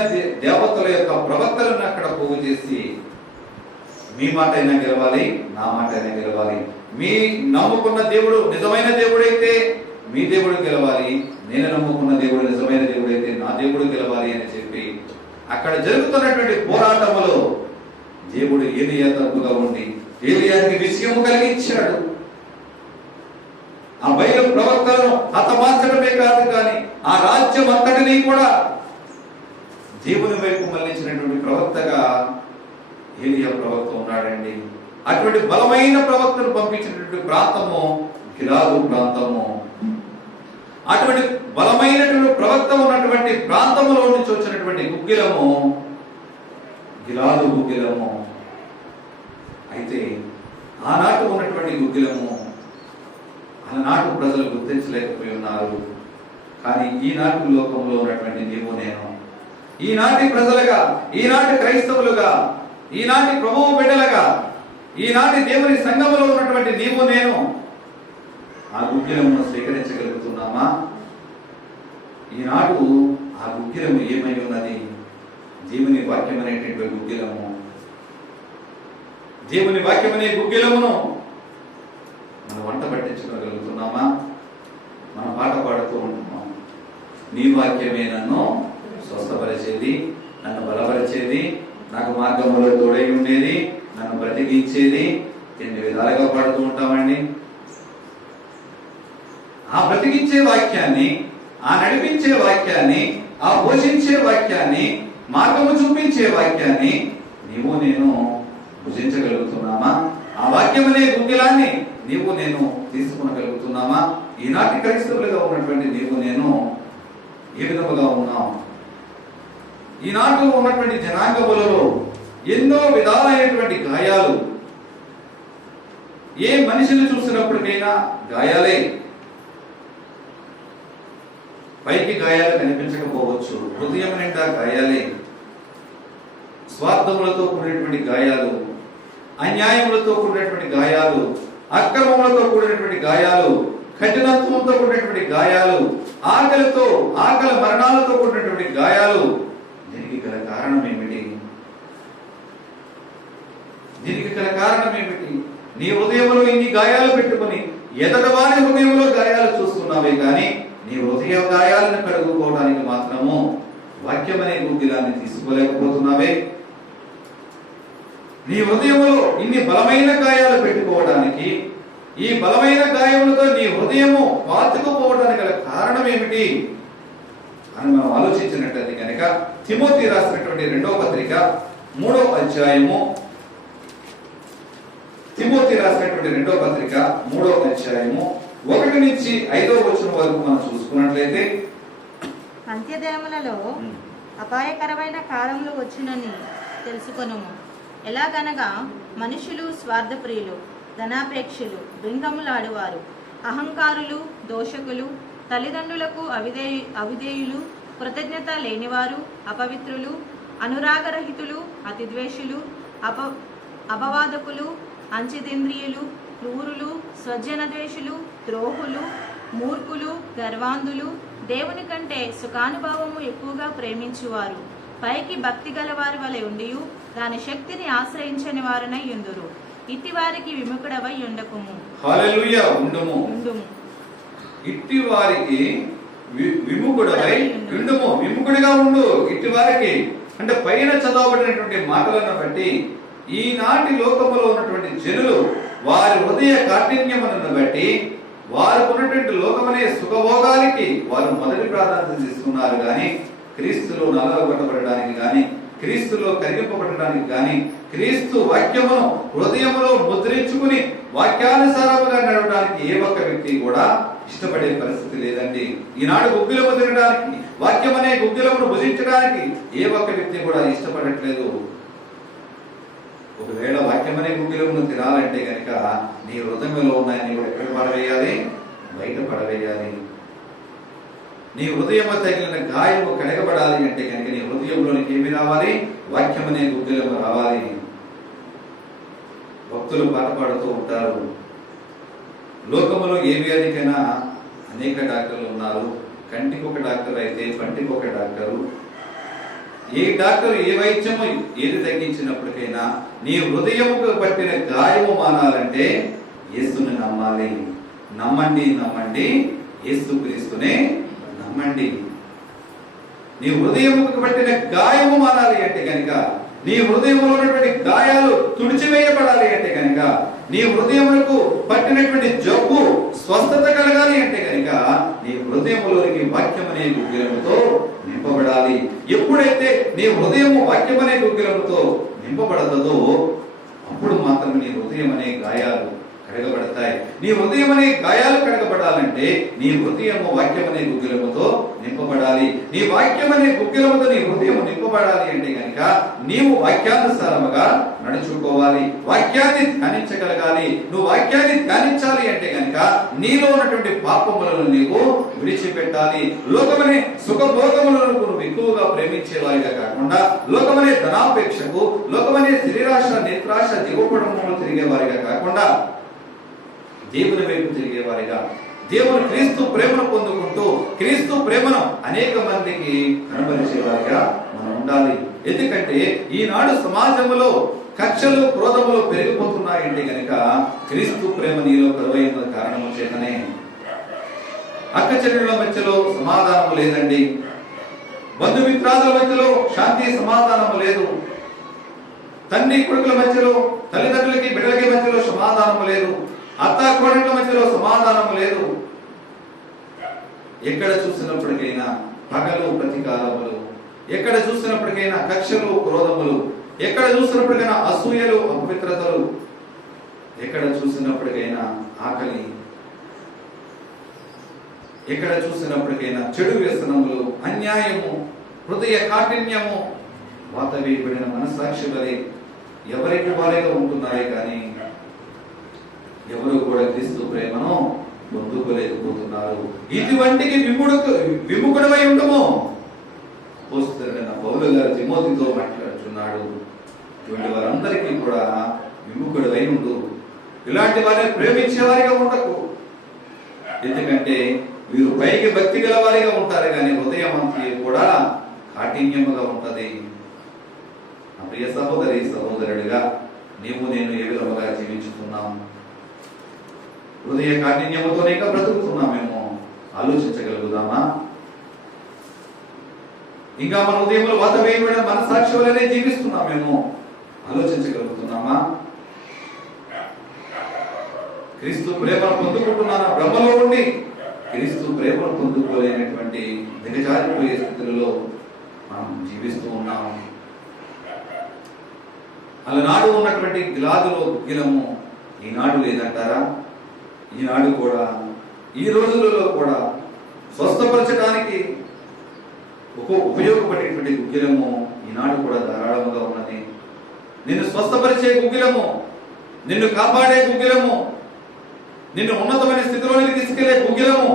దేవతల యొక్క ప్రవక్తలను అక్కడ పోగు చేసి, మీ మాట అయినా గెలవాలి, నా మాట అయినా గెలవాలి, మీ నమ్ముకున్న దేవుడు నిజమైన దేవుడైతే మీ దేవుడు గెలవాలి, నేను నమ్ముకున్న దేవుడు నిజమైన దేవుడైతే నా దేవుడు గెలవాలి అని చెప్పి అక్కడ జరుగుతున్నటువంటి పోరాటములో దేవుడు ఏలియా తరపుగా ఉండి ఏలియాకి విజయము కలిగించాడు. ఆ బయలు ప్రవక్తలను హతమార్చడమే కాదు కానీ ఆ రాజ్యం అంతటినీ కూడా దేవుని వైపు మళ్లించినటువంటి ప్రవక్తగా ఏలియా ప్రవక్త ఉన్నాడండి. అటువంటి బలమైన ప్రవక్తను పంపించినటువంటి ప్రాంతము గిలాదు ప్రాంతము. అటువంటి బలమైనటువంటి ప్రవక్త ఉన్నటువంటి ప్రాంతములో నుంచి వచ్చినటువంటి గుగ్గిలము గిలాదు గుగ్గిలము. అయితే ఆనాటి ఉన్నటువంటి గుగ్గిలము ఆనాటి ప్రజలు గుర్తించలేకపోయి ఉన్నారు. కానీ ఈనాటి లోకంలో ఉన్నటువంటి నీవు నేను, ఈనాటి ప్రజలుగా, ఈనాటి క్రైస్తవులుగా, ఈనాటి ప్రభువు బిడ్డలుగా, ఈనాటి దేవుని సంఘములో ఉన్నటువంటి నీవు నేను ఆ గుగ్గిలమును స్వీకరించగలుగుతున్నామా? ఈనాడు ఆ గుగ్గిలము ఏమై ఉన్నది? దేవుని వాక్యం అనేటువంటి గుగ్గిలము. దేవుని వాక్యం అనే గుగ్గిలమును మనం వంట పట్టించుకోగలుగుతున్నామా? మనం పాట పాడుతూ ఉంటున్నాం, నీ వాక్యమే నన్ను స్వస్థపరిచేది, నన్ను బలపరిచేది, నాకు మార్గములో తోడై ఉండేది, నన్ను బ్రతికించేది. ఎన్ని విధాలుగా పాడుతూ ఉంటామండి. ఆ బ్రతికించే వాక్యాన్ని, ఆ నడిపించే వాక్యాన్ని, ఆ పోషించే వాక్యాన్ని, మార్గము చూపించే వాక్యాన్ని నీవు నేను భుజించగలుగుతున్నామా? ఆ వాక్యం అనే గుగ్గిలాన్ని నీవు నేను తీసుకునగలుగుతున్నామా? ఈనాటి క్రైస్తవులుగా ఉన్నటువంటి నీవు నేను ఏ విధముగా ఉన్నాం? ఈనాడు ఉన్నటువంటి జనాంగములలో ఎన్నో విధాలైనటువంటి గాయాలు, ఏ మనిషిని చూసినప్పటికైనా గాయాలే. పైకి గాయాలు కనిపించకపోవచ్చు, హృదయం నిండా గాయాలే. స్వార్థములతో కూడినటువంటి గాయాలు, అన్యాయములతో కూడినటువంటి గాయాలు, అక్రమములతో కూడినటువంటి గాయాలు, కఠినత్వంతో కూడినటువంటి గాయాలు, ఆకలి మరణాలతో కూడినటువంటి గాయాలు. దీనికి గల కారణం ఏమిటి? దీనికి గల కారణం ఏమిటి? నీ హృదయంలో ఇన్ని గాయాలు పెట్టుకుని ఎదట వారి హృదయంలో గాయాలు చూస్తున్నావే కానీ నీ హృదయ గాయాలను కడుగుకోవడానికి మాత్రము వాక్యం అనే గుగ్గిలాన్ని తీసుకోలేకపోతున్నావే. నీ హృదయంలో ఇన్ని బలమైన గాయాలు పెట్టుకోవడానికి, ఈ బలమైన గాయములతో నీ హృదయము పాతుకుపోవడానికి గల కారణం ఏమిటి అని మనం ఆలోచించినట్లయితే కనుక తిమోతి రాసినటువంటి 2వ పత్రిక 3వ అధ్యాయము, తిమోతి రాసినటువంటి 2వ పత్రిక 3వ అధ్యాయము 1 నుంచి 5వ వచనం వరకు మనం చూసుకున్నట్లయితే, అంత్యదినములలో అపాయకరమైన కాలములు వచ్చునని తెలుసుకొనుము. ఎలాగనగా మనుషులు స్వార్థప్రియులు, ధనాపేక్షులు, బృంగములాడువారు, అహంకారులు, దోషకులు, తల్లిదండ్రులకు అవిధేయులు, కృతజ్ఞత లేనివారు, అపవిత్రులు, అనురాగరహితులు, అతిద్వేషులు, అపవాదకులు, అంచితేంద్రియులు, క్రూరులు, స్వజనద్వేషులు, ద్రోహులు, మూర్ఖులు, గర్వాంధులు, దేవుని కంటే సుఖానుభవము ఎక్కువగా ప్రేమించువారు, పైకి భక్తి గలవారి వలె ఉండియు దాని శక్తిని ఆశ్రయించని వారనై యుందురు. ఇట్టి వారికి విముఖుడవై ఉండకుము. హల్లెలూయా. ఉండుము. ఇట్టి వారికి విముఖుడవై ఉండుము. విముఖుడిగా ఉండు ఇట్టి వారికి. అంటే పైన చదవబడినటువంటి మాటలను బట్టి ఈనాటి లోకములో ఉన్నటువంటి జనులు వారి హృదయ కాఠిన్యములను బట్టి వారు ఉన్నటువంటి లోకమనే సుఖభోగాలకి వారు మొదటి ప్రాధాన్యత ఇస్తున్నారు కానీ క్రీస్తులో నలగొట్టబడడానికి కానీ క్రీస్తులో కరిగింపబడడానికి కానీ క్రీస్తు వాక్యమును హృదయములో ముద్రించుకుని వాక్యానుసారముగా నడవడానికి ఏ ఒక్క వ్యక్తి కూడా ఇష్టపడే పరిస్థితి లేదండి. ఈనాడు గుగ్గిలము తినడానికి, వాక్యం అనే గుగ్గిలమును భుజించడానికి ఏ ఒక్క వ్యక్తి కూడా ఇష్టపడట్లేదు. ఒకవేళ వాక్యం అనే గుగ్గిలమును తినాలంటే కనుక నీ హృదయంలో ఉన్నాయని కూడా ఎక్కడ పడవేయాలి? బయట పడవేయాలి. నీ హృదయము తగిలిన గాయము కడగబడాలి అంటే కనుక నీ హృదయంలోనికి ఏమి రావాలి? వాక్యం అనే గుగ్గిలము రావాలి. భక్తులు పాట పాడుతూ ఉంటారు, లోకములో ఏ వ్యాధికైనా అనేక డాక్టర్లు ఉన్నారు. కంటికి ఒక డాక్టర్ అయితే పంటికి ఒక డాక్టరు. ఏ డాక్టర్ ఏ వైద్యము ఏది తగ్గించినప్పటికైనా నీ హృదయముకు పట్టిన గాయము మానాలంటే యేసుని నమ్మాలి. నమ్మండి, నమ్మండి, యేసు క్రీస్తునే నమ్మండి. నీ హృదయముకు పట్టిన గాయము మానాలి అంటే కనుక, నీ హృదయంలో ఉన్నటువంటి గాయాలు తుడిచివేయబడాలి అంటే కనుక, నీ హృదయములకు పట్టినటువంటి జబ్బు స్వస్థత కలగాలి అంటే కనుక నీ హృదయంలోనికి వాక్యం అనే గుగ్గిలముతో నింపబడాలి. ఎప్పుడైతే నీ హృదయము వాక్యం అనే గుగ్గిలముతో నింపబడదో అప్పుడు మాత్రమే నీ హృదయం అనే గాయాలు కడగబడతాయి. నీ హృదయం అనే గాయాలు కడగబడాలంటే నీ హృదయము వాక్యం అనే గుగ్గిలముతో నింపబడాలి. నీ వాక్యం అనే గుగ్గిలముతో నీ హృదయం నింపబడాలి అంటే కనుక నీవు వాక్యానుసారముగా నడుచుకోవాలి. వాక్యాన్ని ధ్యానించగలగాలి. నువ్వు వాక్యాన్ని ధ్యానించాలి అంటే కనుక నీలో ఉన్నటువంటి పాపములను నీవు విడిచిపెట్టాలి. లోకమనే సుఖభోగములను నువ్వు ఎక్కువగా ప్రేమించేవారిగా కాకుండా, లోకమనే ధనాపేక్షకు, లోకమనే శరీరాశ, నేత్రాశ, దిగుపడములు తిరిగేవారిగా కాకుండా దేవుని వైపు తిరిగేవారిగా, దేవుని క్రీస్తు ప్రేమను పొందుకుంటూ క్రీస్తు ప్రేమను అనేక మందికి కనబరిచేవారిగా మనం ఉండాలి. ఎందుకంటే ఈనాడు సమాజంలో కక్షలు, క్రోధములు పెరిగిపోతున్నాయంటే గనక క్రీస్తు ప్రేమ నీలో కరువైన కారణము చేతనే. అక్క చెల్లెళ్ళ మధ్యలో సమాధానము లేదండి. బంధుమిత్రాదుల మధ్యలో శాంతి సమాధానము లేదు. తండ్రి కొడుకుల మధ్యలో, తల్లిదండ్రులకి బిడ్డలకి మధ్యలో సమాధానము లేదు. అత్త కోడళ్ళ మధ్యలో సమాధానము లేదు. ఎక్కడ చూసినప్పటికైనా పగలు, ప్రతీకారములు, ఎక్కడ చూసినప్పటికైనా కక్షలు, క్రోధములు, ఎక్కడ చూసినప్పటికైనా అసూయలు, అపవిత్రతలు, ఎక్కడ చూసినప్పటికైనా ఆకలి, ఎక్కడ చూసినప్పటికైనా చెడు వ్యసనములు, అన్యాయము, హృదయ కాఠిన్యము, వాత వేయబడిన మనస్సాక్షి వలె ఎవరికి వారిగా ఉంటున్నారే కానీ ఎవరు కూడా క్రీస్తు ప్రేమను పొందుకోలేకపోతున్నారు. ఇటువంటికి విముఖుడమై ఉండము. అపోస్తలుడైన పౌలు గారు తిమోతితో మాట్లాడుతున్నాడు, ఇటువంటి వారందరికీ కూడా విముఖుడమై ఉండు. ఇలాంటి వారిని ప్రేమించేవారిగా ఉండకు. ఎందుకంటే వీరు పైకి భక్తి గల వారిగా ఉంటారు కానీ హృదయం అంతా కూడా కాఠిన్యముగా ఉంటది. నా ప్రియ సహోదరి, సహోదరుడిగా నీవు నేను ఏ విధముగా జీవించుతున్నాం? హృదయ కాఠిన్యముతోనే బ్రతుకుతున్నామేమో ఆలోచించగలుగుదామా? ఇంకా మన హృదయంలో వాత వేయబడిన మనస్సాక్షి వలనే జీవిస్తున్నామేమో ఆలోచించగలుగుతున్నామా? క్రీస్తు ప్రేమను పొందుకుంటున్నాను భ్రమలో ఉండి క్రీస్తు ప్రేమను పొందుకోలేనటువంటి దిగజారిపోయే స్థితులలో మనం జీవిస్తూ ఉన్నాము. అలనాడు ఉన్నటువంటి గిలాదులో గిలము ఈనాడు లేదంటారా? ఈనాడు కూడా, ఈ రోజులలో కూడా స్వస్థపరచడానికి ఉపయోగపడేటువంటి గుగ్గిలము ఈనాడు కూడా ధారాళముగా ఉన్నది. నిన్ను స్వస్థపరిచే గుగ్గిలము, నిన్ను కాపాడే గుగ్గిలము, నిన్ను ఉన్నతమైన స్థితిలోనికి తీసుకెళ్లే గుగ్గిలము,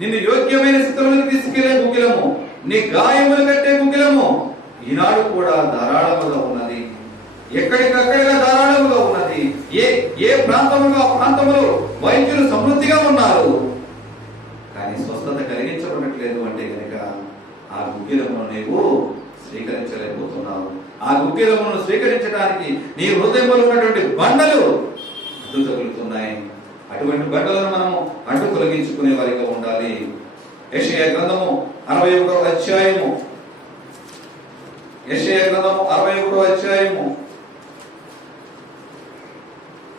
నిన్ను యోగ్యమైన స్థితిలోనికి తీసుకెళ్లే గుగ్గిలము, నీ గాయములు కట్టే గుగ్గిలము ఈనాడు కూడా ధారాళముగా ఉన్నది. ఎక్కడికక్కడిగా ధారాళముగా ఉన్నది. ఏ ప్రాంతములో ఆ ప్రాంతములో వైద్యులు సమృద్ధిగా ఉన్నారు, కానీ స్వస్థత కలిగించబడట్లేదు. అంటే కనుక ఆ గుగ్గిలమును నీవు స్వీకరించలేకపోతున్నావు. ఆ గుగ్గిలమును స్వీకరించడానికి నీ హృదయంలో ఉన్నటువంటి బండలు అడ్డు తగులుతున్నాయి. అటువంటి బండలను మనము అడ్డు తొలగించుకునే వారిగా ఉండాలి. యెషయా గ్రంథము 61వ అధ్యాయము, యెషయా గ్రంథము 61వ అధ్యాయము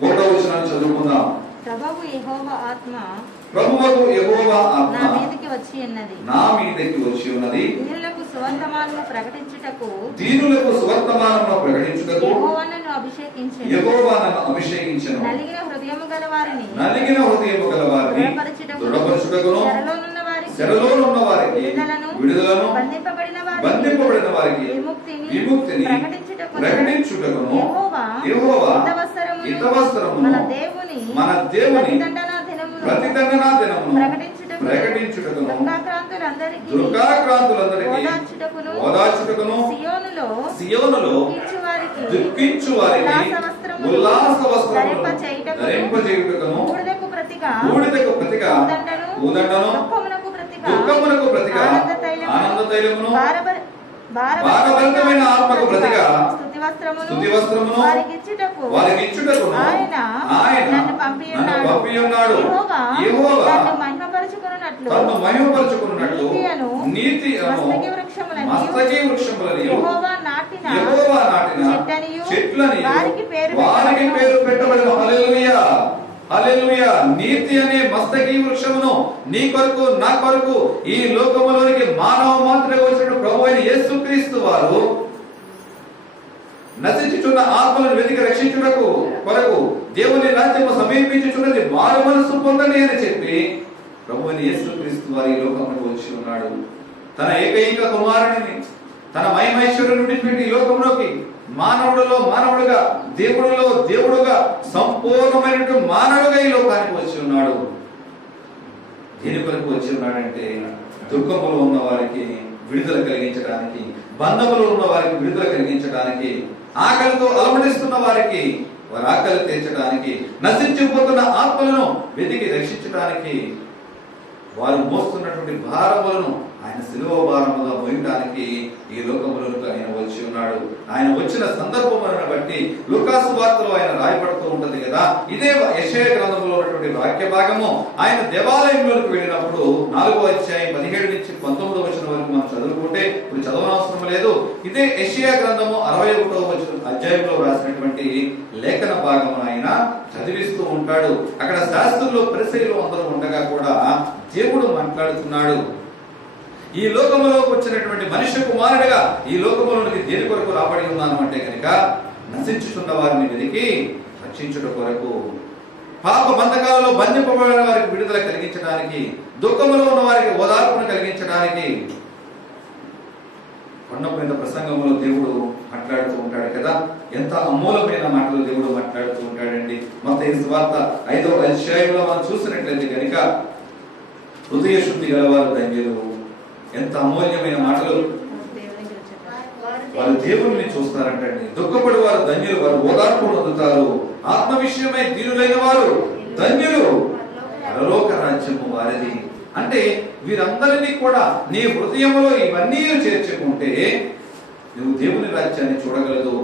1వ వచనాన్ని చదువుకుందాం. ప్రభువు యెహోవా ఆత్మ ప్రభువుకు యెహోవా ఆత్మ నా మీదకి వచ్చి ఉన్నది. నా మీదకి వచ్చి ఉన్నది. దీనులకు సువర్తమానము ప్రకటించుటకు దీనులకు సువర్తమానమును ప్రకటించుటకు యెహోవా నన్ను అభిషేకించెను. యెహోవా నన్ను అభిషేకించెను. నలిగిన హృదయము గల వారిని నలిగిన హృదయము గల వారిని దృఢపరచుటకును చెరలోనున్న వారికి విడుదలను బంధింపబడిన వారికి విముక్తిని ప్రకటించుటకును యెహోవా హితవస్త్రమును మన దేవుని ప్రతిదండనా దినమును ప్రకటించుటకును దుఃఖాక్రాంతులందరికీ ఓదార్చుటకును సియోనులో దుఃఖించు వారికి ఉల్లాస వస్త్రములు ధరింపజేయుటకును బూడిదకు ప్రతిగా ఉదండను దుఃఖమునకు ప్రతిగా ఆనంద తైలమును భారభరితమైన ఆత్మకు ప్రతిగా స్తుతి వస్త్రమును వారికి ఇచ్చుటకును ఆయన నన్ను పంపియున్నాడు. యెహోవా తన్ను మహిమపరచుకున్నట్లు నీతి మస్తకి వృక్షములని యెహోవా నాటిన చెట్లని వారికి పేరు పెట్టబడిన. హల్లెలూయా, హల్లెలూయా. నీతి అనే మస్తకి వృక్షమును నీ కొరకు నా కొరకు ఈ లోకములోనికి మానవ మాత్రమే వచ్చిన ప్రభువైన యేసుక్రీస్తు వారు నశించుచున్న ఆత్మలను వెతికి రక్షించుటకు కొరకు దేవుని రాజ్యము సమీపించుచున్నది, మారు మనసు పొందండి అని చెప్పి ప్రభువైన యేసుక్రీస్తు వారు ఈ లోకములకు వచ్చి ఉన్నాడు. తన ఏకైక కుమారుడిని తన మహిమైశ్వర్యం నుండి పెట్టి ఈ లోకంలోకి మానవుడిలో మానవుడుగా దేవుడిలో దేవుడుగా సంపూర్ణమైనటువంటి మానవుడుగా ఈ లోకానికి వచ్చి ఉన్నాడు. దేని కొరకు వచ్చి ఉన్నాడంటే దుఃఖములో ఉన్న వారికి విడుదల కలిగించడానికి, బంధములో ఉన్న వారికి విడుదల కలిగించడానికి, ఆకలితో అలమటిస్తున్న వారికి వారి ఆకలి తీర్చడానికి, నశించిపోతున్న ఆత్మలను వెతికి రక్షించడానికి, వారు మోస్తున్నటువంటి భారములను ఆయన శిలువ భారముగా మోయడానికి ఈ లోకములకు ఆయన వచ్చి ఉన్నాడు. ఆయన వచ్చిన సందర్భములను బట్టి లూకాసు వార్తలో ఆయన రాయబడుతూ ఉంటది కదా. ఇదే యెషయా గ్రంథంలో ఉన్నటువంటి వాక్య భాగము ఆయన దేవాలయంలోకి వెళ్ళినప్పుడు 4వ అధ్యాయం 17 నుంచి 19వ వచనం వరకు మనం చదువుకుంటే ఇప్పుడు చదవనవసరం లేదు. ఇదే యెషయా గ్రంథము 61వ అధ్యాయంలో రాసినటువంటి లేఖన భాగమును ఆయన చదివిస్తూ ఉంటాడు. అక్కడ శాస్త్రులు పరిసయ్యులు అందరూ ఉండగా కూడా దేవుడు మాట్లాడుతున్నాడు. ఈ లోకములోకి వచ్చినటువంటి మనుష్య కుమారుడిగా ఈ లోకములోనికి దేని కొరకు రాబడి ఉన్నాను అంటే కనుక నశించుతున్న వారిని వెతికి రక్షించుట కొరకు, పాప బంధకాలలో బంధింపబడిన వారికి విడుదల కలిగించడానికి, దుఃఖములో ఉన్న వారికి ఓదార్పును కలిగించడానికి. కొండ మీద ప్రసంగంలో దేవుడు మాట్లాడుతూ ఉంటాడు కదా. ఎంత అమూలమైన మాటలు దేవుడు మాట్లాడుతూ ఉంటాడండి. మత్తయి సువార్త 5వ అధ్యాయంలో మనం చూసినట్లయితే కనుక హృదయ శుద్ధి గలవారు ధన్యులు. ఎంత అమూల్యమైన మాటలు. వారు దేవుని చూస్తారంటండి. దుఃఖపడి వారు ధన్యులు, వారు ఓదార్పు పొందుతారు. ఆత్మ విషయమై దీనులైన వారు ధన్యులు, పరలోక రాజ్యము వారిది. అంటే వీరందరినీ కూడా నీ హృదయంలో ఇవన్నీ చేర్చుకుంటే నువ్వు దేవుని రాజ్యాన్ని చూడగలదు.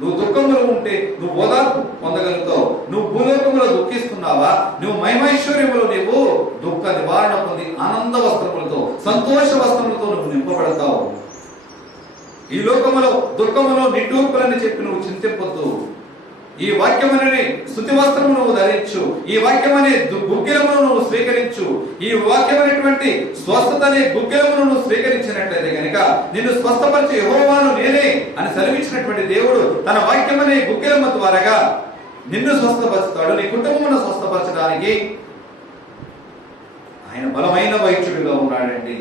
నువ్వు దుఃఖంలో ఉంటే నువ్వు ఓదార్పు పొందగలుగుతావు. నువ్వు భూలోకంలో దుఃఖిస్తున్నావా, నువ్వు మహిమైశ్వర్యములో నీవు దుఃఖ నివారణ పొంది ఆనంద వస్త్రములతో సంతోష వస్త్రములతో నువ్వు నింపబడతావు. ఈ లోకములో దుఃఖములో నిట్టూర్పులని చెప్పి నువ్వు చింతింపొద్దు. ఈ వాక్యమనే స్తుతి వస్త్రము నువ్వు ధరించు. ఈ వాక్యమనే గుగ్గిలమును నువ్వు స్వీకరించు. ఈ వాక్యమైనటువంటి స్వస్థత అనే గుగ్గిలమును నువ్వు స్వీకరించినట్లయితే కనుక నిన్ను స్వస్థపరిచే యెహోవాను నేనే అని సెలవిచ్చినటువంటి దేవుడు తన వాక్యమనే గుగ్గిలము ద్వారాగా నిన్ను స్వస్థపరుస్తాడు. నీ కుటుంబమును స్వస్థపరచడానికి ఆయన బలమైన వైద్యుడిగా ఉన్నాడండి.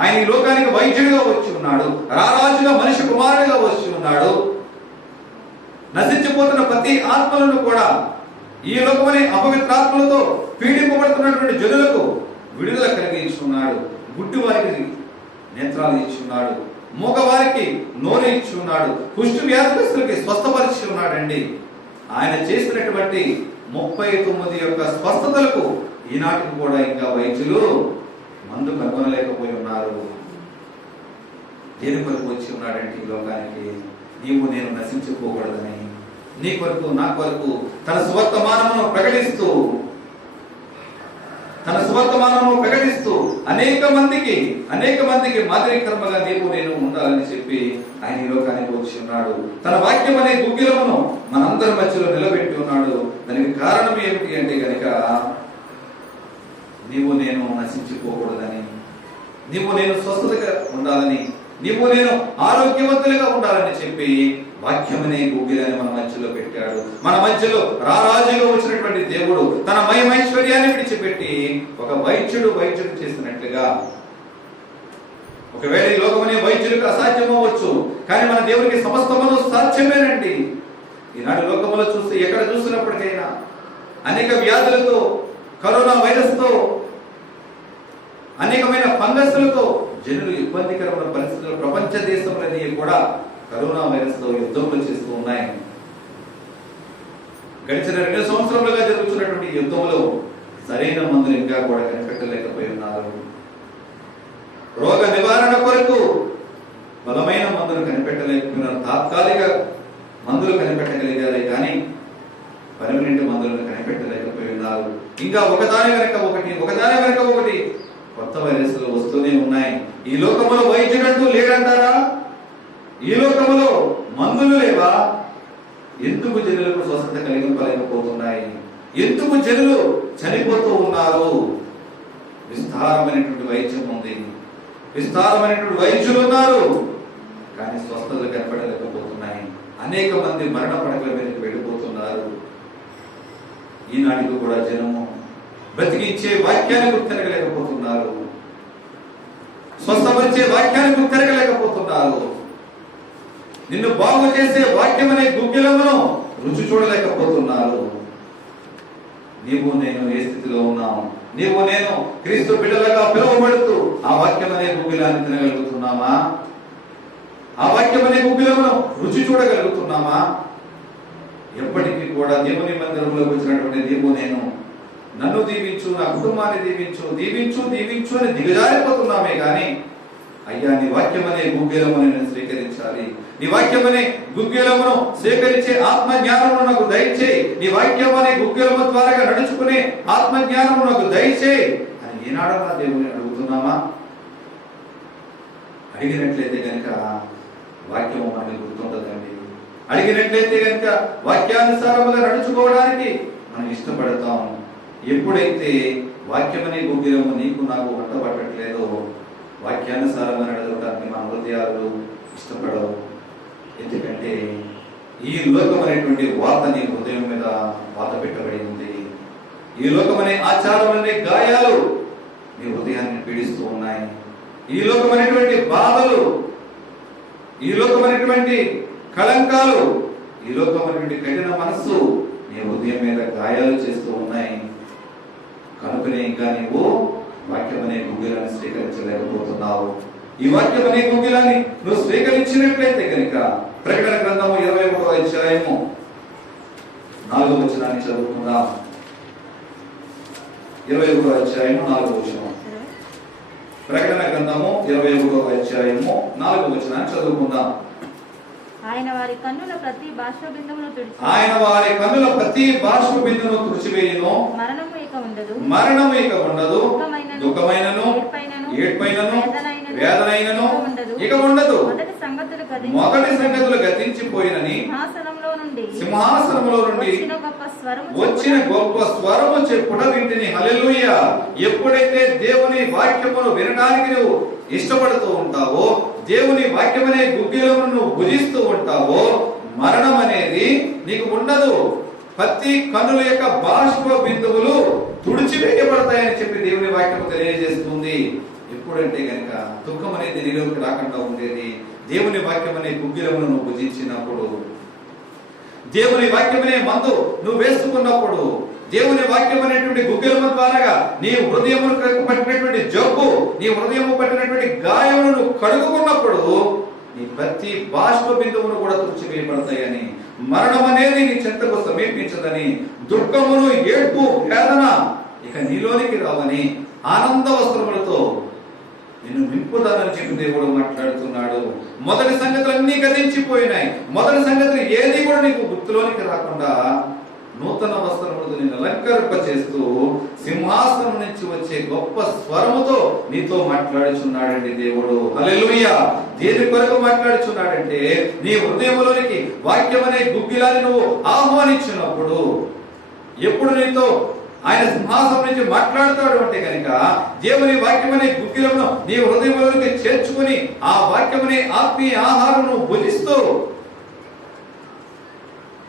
ఆయన ఈ లోకానికి వైద్యుడిగా వచ్చి ఉన్నాడు. రారాజుగా మనిషి కుమారుడిగా వచ్చి ఉన్నాడు. నశించిపోతున్న ప్రతి ఆత్మలను కూడా ఈ లోకమనే అపవిత్రాత్మలతో పీడింపబడుతున్నటువంటి జనులకు విడుదల కలిగించున్నాడు. గుడ్డి వారికి నేత్రాలు ఇచ్చున్నాడు. మూగవారికి నోరు ఇచ్చి ఉన్నాడు, కుష్టు వ్యాధిగ్రస్తులకి స్వస్థపరిచి ఉన్నాడండి. ఆయన చేసినటువంటి 39 యొక్క స్వస్థతలకు ఈనాటికి కూడా ఇంకా వైద్యులు మందు కనుగొనలేకపోయి ఉన్నారు. దేని కొరకు వచ్చి ఉన్నాడంటే ఈ లోకానికి నీవు నేను నశించుకోకూడదని, నీ కొరకు నా కొరకు తన సువర్తమానమును ప్రకటిస్తూ అనేక మందికి మాదిరికర్మగా నీవు నేను ఉండాలని చెప్పి ఆయన ఈ లోకానికి వచ్చి ఉన్నాడు. తన వాక్యం అనే గుగ్గిలమును మనందరి మధ్యలో నిలబెట్టి ఉన్నాడు. దానికి కారణం ఏమిటి అంటే గనుక నీవు నేను నశించిపోకూడదని, నీవు నేను స్వస్థతగా ఉండాలని, నీవు నేను ఆరోగ్యవంతులుగా ఉండాలని చెప్పి వాక్యమనే గుగ్గిలని మన మధ్యలో పెట్టాడు. మన మధ్యలో రారాజుగా వచ్చినటువంటి దేవుడు తన మహిమైశ్వర్యాన్ని విడిచిపెట్టి ఒక వైద్యుడు చేసినట్లుగా, ఒకవేళ ఈ లోకమనే వైద్యులకు అసాధ్యమవచ్చు, కానీ మన దేవునికి సమస్తమును సాధ్యమేనండి. ఈనాడు లోకములో చూస్తే ఎక్కడ చూసినప్పటికైనా అనేక వ్యాధులతో, కరోనా వైరస్ తో, అనేకమైన ఫంగస్లతో జనులు ఇబ్బందికరమైన పరిస్థితులు ప్రపంచ దేశంలోని కూడా కరోనా వైరస్ తో యుద్ధములు చేస్తూ ఉన్నాయి. గడిచిన 2 సంవత్సరాలుగా జరుగుతున్నటువంటి యుద్ధంలో సరైన మందులు ఇంకా కూడా కనిపెట్టలేకపోయి ఉన్నారు. రోగ నివారణ కొరకు బలమైన మందులు కనిపెట్టలేకపోయినారు. తాత్కాలిక మందులు కనిపెట్టగలిగారు, కానీ పర్మనెంట్ మందులను కనిపెట్టలేకపోయి ఉన్నారు. ఇంకా ఒకదాని వెనక ఒకటి కొత్త వైరస్లు వస్తూనే ఉన్నాయి. ఈ లోకములో వైద్యుడంటూ లేడంటారా? ఈ లోకములో మందులు లేవా? ఎందుకు జనులకు స్వస్థత కలిగింపలేకపోతున్నాయి? ఎందుకు జనులు చనిపోతూ ఉన్నారు? విస్తారమైనటువంటి వైద్యం ఉంది, విస్తారమైనటువంటి వైద్యులు ఉన్నారు, కానీ స్వస్థతలు కనపడలేకపోతున్నాయి. అనేక మంది మరణ పడకల మీదకి వెళ్ళిపోతున్నారు. ఈనాటికి కూడా జనము బ్రతికించే వాక్యాన్ని గుర్తిరగలేకపోతున్నారు, స్వస్థపరిచే వాక్యాన్ని గుర్తిరగలేకపోతున్నారు. నిన్ను బాగు చేసే వాక్యం అనే గుగ్గిలమును రుచి చూడలేకపోతున్నారు. నీవు నేను ఏ స్థితిలో ఉన్నాం? నీవు నేను క్రీస్తు బిడ్డలుగా పిలువబడుతూ ఆ వాక్యం అనే గుగ్గిలాన్ని తినగలుగుతున్నామా? ఆ వాక్యం అనే గుగ్గిలమును రుచి చూడగలుగుతున్నామా? ఎప్పటికీ కూడా దేవుని మందిరంలోకి వచ్చినటువంటి నీవు నేను నన్ను దీవించు, నా కుటుంబాన్ని దీవించు అని దిగజారిపోతున్నామే కానీ, అయ్యా నీ వాక్యం అనే గుగ్గిలమును నేను స్వీకరించాలి, నీ వాక్యం అనే గుగ్గిలమును స్వీకరించే ఆత్మ జ్ఞానమును నాకు దయచేయి, నీ వాక్యం అనే గుగ్గిలము ద్వారా నడుచుకునే ఆత్మ జ్ఞానము నాకు దయచేయి అని ఈనాడన్నా దేవుని అడుగుతున్నామా? అడిగినట్లయితే కనుక వాక్యము మనకి గుర్తుంటుందండి. అడిగినట్లయితే కనుక వాక్యానుసారముగా నడుచుకోవడానికి మనం ఇష్టపడతాం. ఎప్పుడైతే వాక్యమనే గుగ్గిలము నీకు నాకు పట్టబట్టట్లేదో వాక్యానుసారంగా నడవడానికి మన హృదయాలు ఇష్టపడవు. ఎందుకంటే ఈ లోకం అనేటువంటి వాత నీ హృదయం మీద వాత పెట్టబడి ఉంది. ఈ లోకం అనే ఆచారం అనే గాయాలు నీ హృదయాన్ని పీడిస్తూ ఉన్నాయి. ఈ లోకం అనేటువంటి బాధలు, ఈ లోకం అనేటువంటి కళంకాలు, ఈ లోకం అనేటువంటి కఠిన మనస్సు నీ హృదయం మీద గాయాలు చేస్తూ ఉన్నాయి. కనుకనే ఇంకా నీవు వాక్యం అనే గుగ్గిలాన్ని స్వీకరించలేకపోతున్నావు. ఈ వాక్యం అనే గుగ్గిలాన్ని నువ్వు స్వీకరించినట్లయితే కనుక ప్రకటన గ్రంథము 21వ అధ్యాయము 4వ వచనాన్ని చదువుకుందాం. 21వ అధ్యాయము 4వ వచనం. ప్రకటన గ్రంథము 21వ అధ్యాయము 4వ వచనాన్ని చదువుకుందాం. ఆయన వారి కన్నుల ప్రతి బాష్ప బిందువును తుడిచివేయును. మరణము ఇక ఉండదు. దుఃఖమైనను ఏడ్పైనను వేదనైనను ఇక ఉండదు. మొదటి సంగతులు గతించిపోయినని సింహాసనములో నుండి వచ్చిన గొప్ప స్వరము చెప్పుట వింటిని. హల్లెలూయా. ఎప్పుడైతే దేవుని వాక్యమును వినడానికి నువ్వు ఇష్టపడుతూ ఉంటావో, దేవుని వాక్యమనే గుగ్గిలమును నువ్వు భుజిస్తూ ఉంటావో, మరణం అనేది నీకు ఉండదు. ప్రతి కన్నుల యొక్క బాష్ప బిందువులు తుడిచివేయబడతాయని చెప్పి దేవుని వాక్యము తెలియజేస్తుంది. ఎప్పుడంటే గనక దుఃఖం అనేది నీలోకి రాకుండా ఉండేది దేవుని వాక్యం అనే గుగ్గిలమును నువ్వు భుజించినప్పుడు, దేవుని వాక్యమనే మందు నువ్వు వేసుకున్నప్పుడు, దేవుని వాక్యం అనేటువంటి గుగ్గిలము ద్వారా నీ హృదయమును పట్టినటువంటి జబ్బు, నీ హృదయము పట్టినటువంటి గాయమును నువ్వు కడుగుకున్నప్పుడు నీ ప్రతి బాష్ప బిందువును కూడా తుడిచివేయబడతాయని, మరణం అనేది నీ చెంతకు సమీపించదని, దుఃఖమును ఏడ్పు వేదన ఇక నీలోనికి రావని, ఆనంద వస్త్రములతో నిన్ను నింపుతానని చెప్పి దేవుడు మాట్లాడుతున్నాడు. మొదటి సంగతులన్నీ గతించిపోయినాయి. మొదటి సంగతులు ఏది కూడా నీకు గుర్తులోనికి రాకుండా నూతన వస్త్రములతో నిన్ను అలంకరింప చేస్తూ సింహాసనం నుంచి వచ్చే గొప్ప స్వరముతో నీతో మాట్లాడుచున్నాడండి దేవుడు. హల్లెలూయా. దేని కొరకు మాట్లాడుచున్నాడంటే, నీ హృదయంలోనికి వాక్యం అనే గుగ్గిలాన్ని నువ్వు ఆహ్వానించినప్పుడు, ఎప్పుడు నీతో ఆయన సింహాసనం నుంచి మాట్లాడతాడు అంటే కనుక, దేవుని వాక్యం అనే గుగ్గిలను నీ హృదయంలోనికి చేర్చుకుని ఆ వాక్యమనే ఆత్మీయ ఆహారం భుజిస్తూ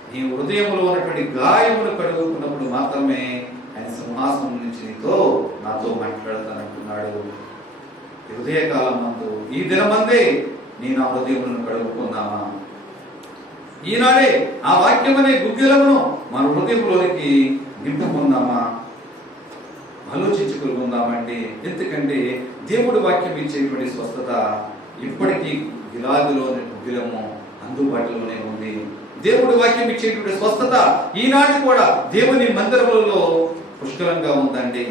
నీ హృదయంలో ఉన్నటువంటి గాయమును కడుగుకున్నప్పుడు మాత్రమే ఆయన సింహాసనం నుంచి నాతో మాట్లాడతానంటున్నాడు. హృదయకాలం మందు ఈ దినమందే నీ నా హృదయములను కడుగుకున్నామా? ఈనాడే ఆ వాక్యం అనే గుగ్గిలమును మన హృదయంలోనికి నింపుకుందామా? ఆలోచించుకుందామండి. ఎందుకంటే దేవుడు వాక్యం ఇచ్చేటువంటి స్వస్థత ఇప్పటికీ గిలాదులోని గుగ్గిలము అందుబాటులోనే ఉంది. దేవుడు వాక్యం ఇచ్చేటువంటి స్వస్థత ఈనాటి కూడా దేవుని మందిరములలో పుష్కలంగా ఉందండి.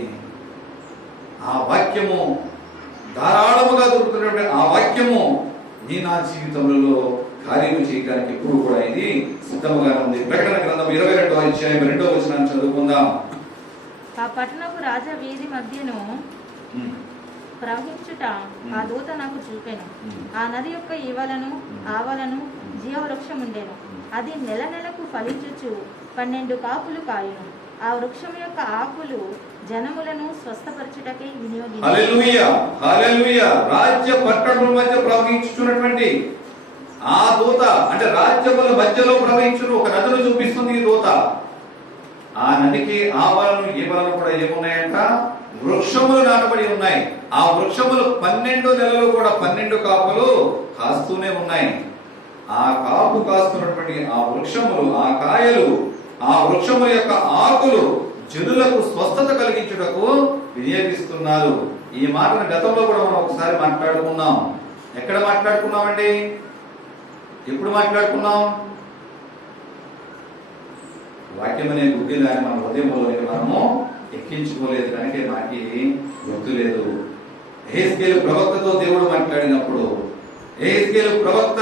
ఆ వాక్యము ధారాళముగా దొరుకుతున్నటువంటి ఆ వాక్యము నీ నా జీవితంలో కార్యము చేయడానికి ఎప్పుడు కూడా ఇది సిద్ధముగా ఉంది. ప్రకటన గ్రంథం 22వ అధ్యాయం 2వ వచనాన్ని చదువుకుందాం. ఆ పట్టణపు రాజ వీధి మధ్యను ప్రవహించుట ఆ దూత నాకు చూపెను. ఆ నది యొక్క ఈవలను ఆవలను జీవవృక్షం ఉండెను. అది నెల నెలకు ఫలించుచు 12 కాపులు కాయును. ఆ వృక్షం యొక్క ఆకులు జనములను స్వస్థపరచుటకై వినియోగించు. హల్లెలూయా, హల్లెలూయా. రాజ్య పట్టణముల మధ్య ప్రవహించుతున్నటువంటి ఆ దూత, అంటే రాజ్యముల మధ్యలో ప్రవహించును ఒక నదిని చూపిస్తుంది ఈ దూత. ఆ నదికి ఆవలను ఈవలను కూడా ఏమున్నాయంట? వృక్షములు నాటబడి ఉన్నాయి. ఆ వృక్షములు 12 నెలలు కూడా 12 కాపులు కాస్తూనే ఉన్నాయి. ఆ కాపు కాస్తున్నటువంటి ఆ వృక్షములు, ఆ కాయలు, ఆ వృక్షముల యొక్క ఆకులు జనులకు స్వస్థత కలిగించుటకు వినియోగిస్తున్నారు. ఈ మాటను గతంలో కూడా మనం ఒకసారి మాట్లాడుకున్నాం. ఎక్కడ మాట్లాడుకున్నామండి? ఎప్పుడు మాట్లాడుకున్నాం? వాక్యం అనే గుగ్గిలాన్ని మన హృదయంలోకి మనము ఎక్కించుకోలేదు కనుక మనకి గుర్తు లేదు. యెహెజ్కేలు ప్రవక్తతో దేవుడు మాట్లాడినప్పుడు, యెహెజ్కేలు ప్రవక్త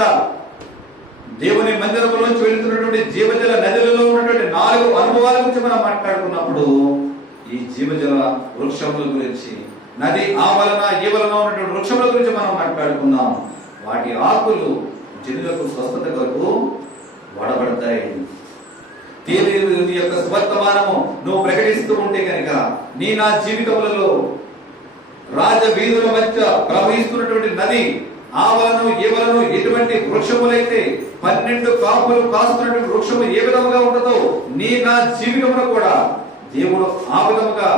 దేవుని మందిరంలోంచి వెళుతున్నటువంటి జీవజల నదులలో ఉన్నటువంటి 4 అనుభవాల గురించి మనం మాట్లాడుకున్నప్పుడు, ఈ జీవజల వృక్షముల గురించి, నది ఆవలన ఈవలన ఉన్నటువంటి వృక్షముల గురించి మనం మాట్లాడుకున్నాం. వాటి ఆకులు జనులకు స్వస్థత కొరకు వాడబడతాయి. దేవుని యొక్క స్వర్తమానము నువ్వు ప్రకటిస్తూ ఉంటే కనుక, నీ నా జీవితములలో రాజ వీధుల మధ్య ప్రవహిస్తున్నటువంటి నది ఆవలను ఈవలను ఎటువంటి వృక్షములైతే 12 కాపులు కాస్తున్నటువంటి వృక్షము ఏ విధముగా ఉంటుందో, నీ నా జీవితంలో కూడా దేవుడు ఆ విధముగా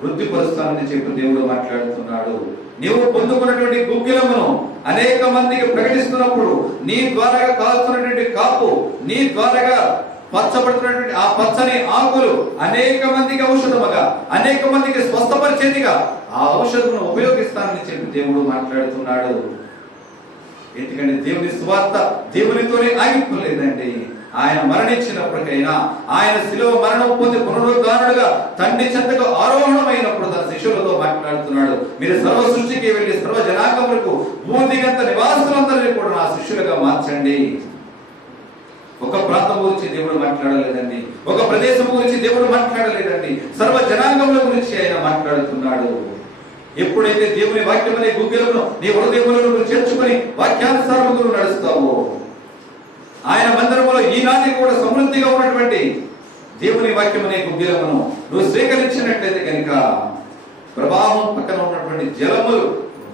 వృద్ధిపరుస్తానని చెప్పి దేవుడు మాట్లాడుతున్నాడు. నీవు పొందుకున్నటువంటి గుగ్గిలమును అనేక మందికి ప్రకటిస్తున్నప్పుడు, నీ ద్వారా కాస్తున్నటువంటి కాపు, నీ ద్వారా పచ్చబడుతున్నటువంటి ఆ పచ్చని ఆకులు అనేక మందికి ఔషధముగా, అనేక మందికి స్వస్థపరిచేదిగా ఆ ఔషధమును ఉపయోగిస్తానని చెప్పి దేవుడు మాట్లాడుతున్నాడు. ఎందుకంటే దేవుని స్వార్థ దేవునితోనే ఆగిపోలేదండి. ఆయన మరణించినప్పటికైనా, ఆయన శిలువ మరణం పొంది పునరుద్ధారుడుగా తండ్రి చెంతకు ఆరోహణమైనప్పుడు తన శిష్యులతో మాట్లాడుతున్నాడు. మీరు సర్వ సృష్టికి వెళ్లి సర్వ జనాంగములకు భూదిగంత నివాసులందరినీ కూడా నా శిష్యులుగా మార్చండి. ఒక ప్రాంతం గురించి దేవుడు మాట్లాడలేదండి, ఒక ప్రదేశం గురించి దేవుడు మాట్లాడలేదండి, సర్వ జనాంగముల గురించి ఆయన మాట్లాడుతున్నాడు. ఎప్పుడైతే దేవుని వాక్యం అనే గుగ్గిలను నీ హృదయములను చేర్చుకొని వాక్యానుసారముగా నడుస్తావో, ఆయన మందిరములో ఈనాటి కూడా సమృద్ధిగా ఉన్నటువంటి దేవుని వాక్యం అనే గుగ్గిలమును నువ్వు స్వీకరించినట్లయితే కనుక, ప్రవాహం పక్కన ఉన్నటువంటి జలములు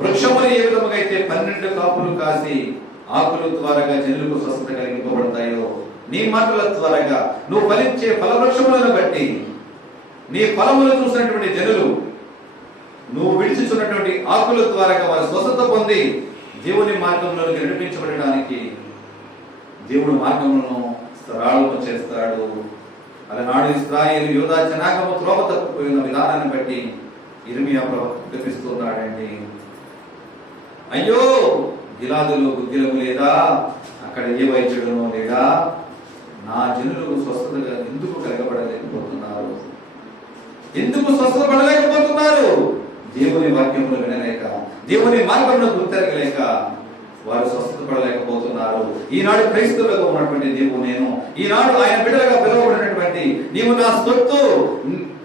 వృక్షములు ఏ విధముగా అయితే 12 కాపులు కాసి ఆకుల ద్వారాగా జనులకు స్వస్థత కలిగింపబడతాయో, నీ మాటల ద్వారాగా నువ్వు ఫలించే ఫలవృక్షములను బట్టి నీ ఫలములు చూసినటువంటి జనులు నువ్వు విడిచిచున్నటువంటి ఆకుల ద్వారాగా వారు స్వస్థత పొంది దేవుని మార్గంలో నడిపించబడడానికి దేవుడు మార్గములను సరళము చేస్తాడు. అలనాడు ఇశ్రాయేలు యూదా జనాంగము త్రోవ తప్పిపోయిన విధానాన్ని బట్టి ఇర్మియా ప్రవక్త ప్రకటిస్తున్నాడండి. అయ్యో గిలాదులో గుగ్గిలము లేదా, అక్కడ ఏ వైద్యుడునో లేడా, నా జనులకు స్వస్థతగా ఎందుకు కలగబడలేకపోతున్నారు? ఎందుకు స్వస్థపడలేకపోతున్నారు? దేవుని వాక్యములు వినలేక, దేవుని మార్గంలో గుర్తెరగలేక వారు స్వస్థత పడలేకపోతున్నారు. ఈనాడు క్రైస్తవులుగా ఉన్నటువంటి నీవు నేను, ఈనాడు ఆయన బిడ్డలుగా పిలువబడినటువంటి నీవు, నా సొత్తు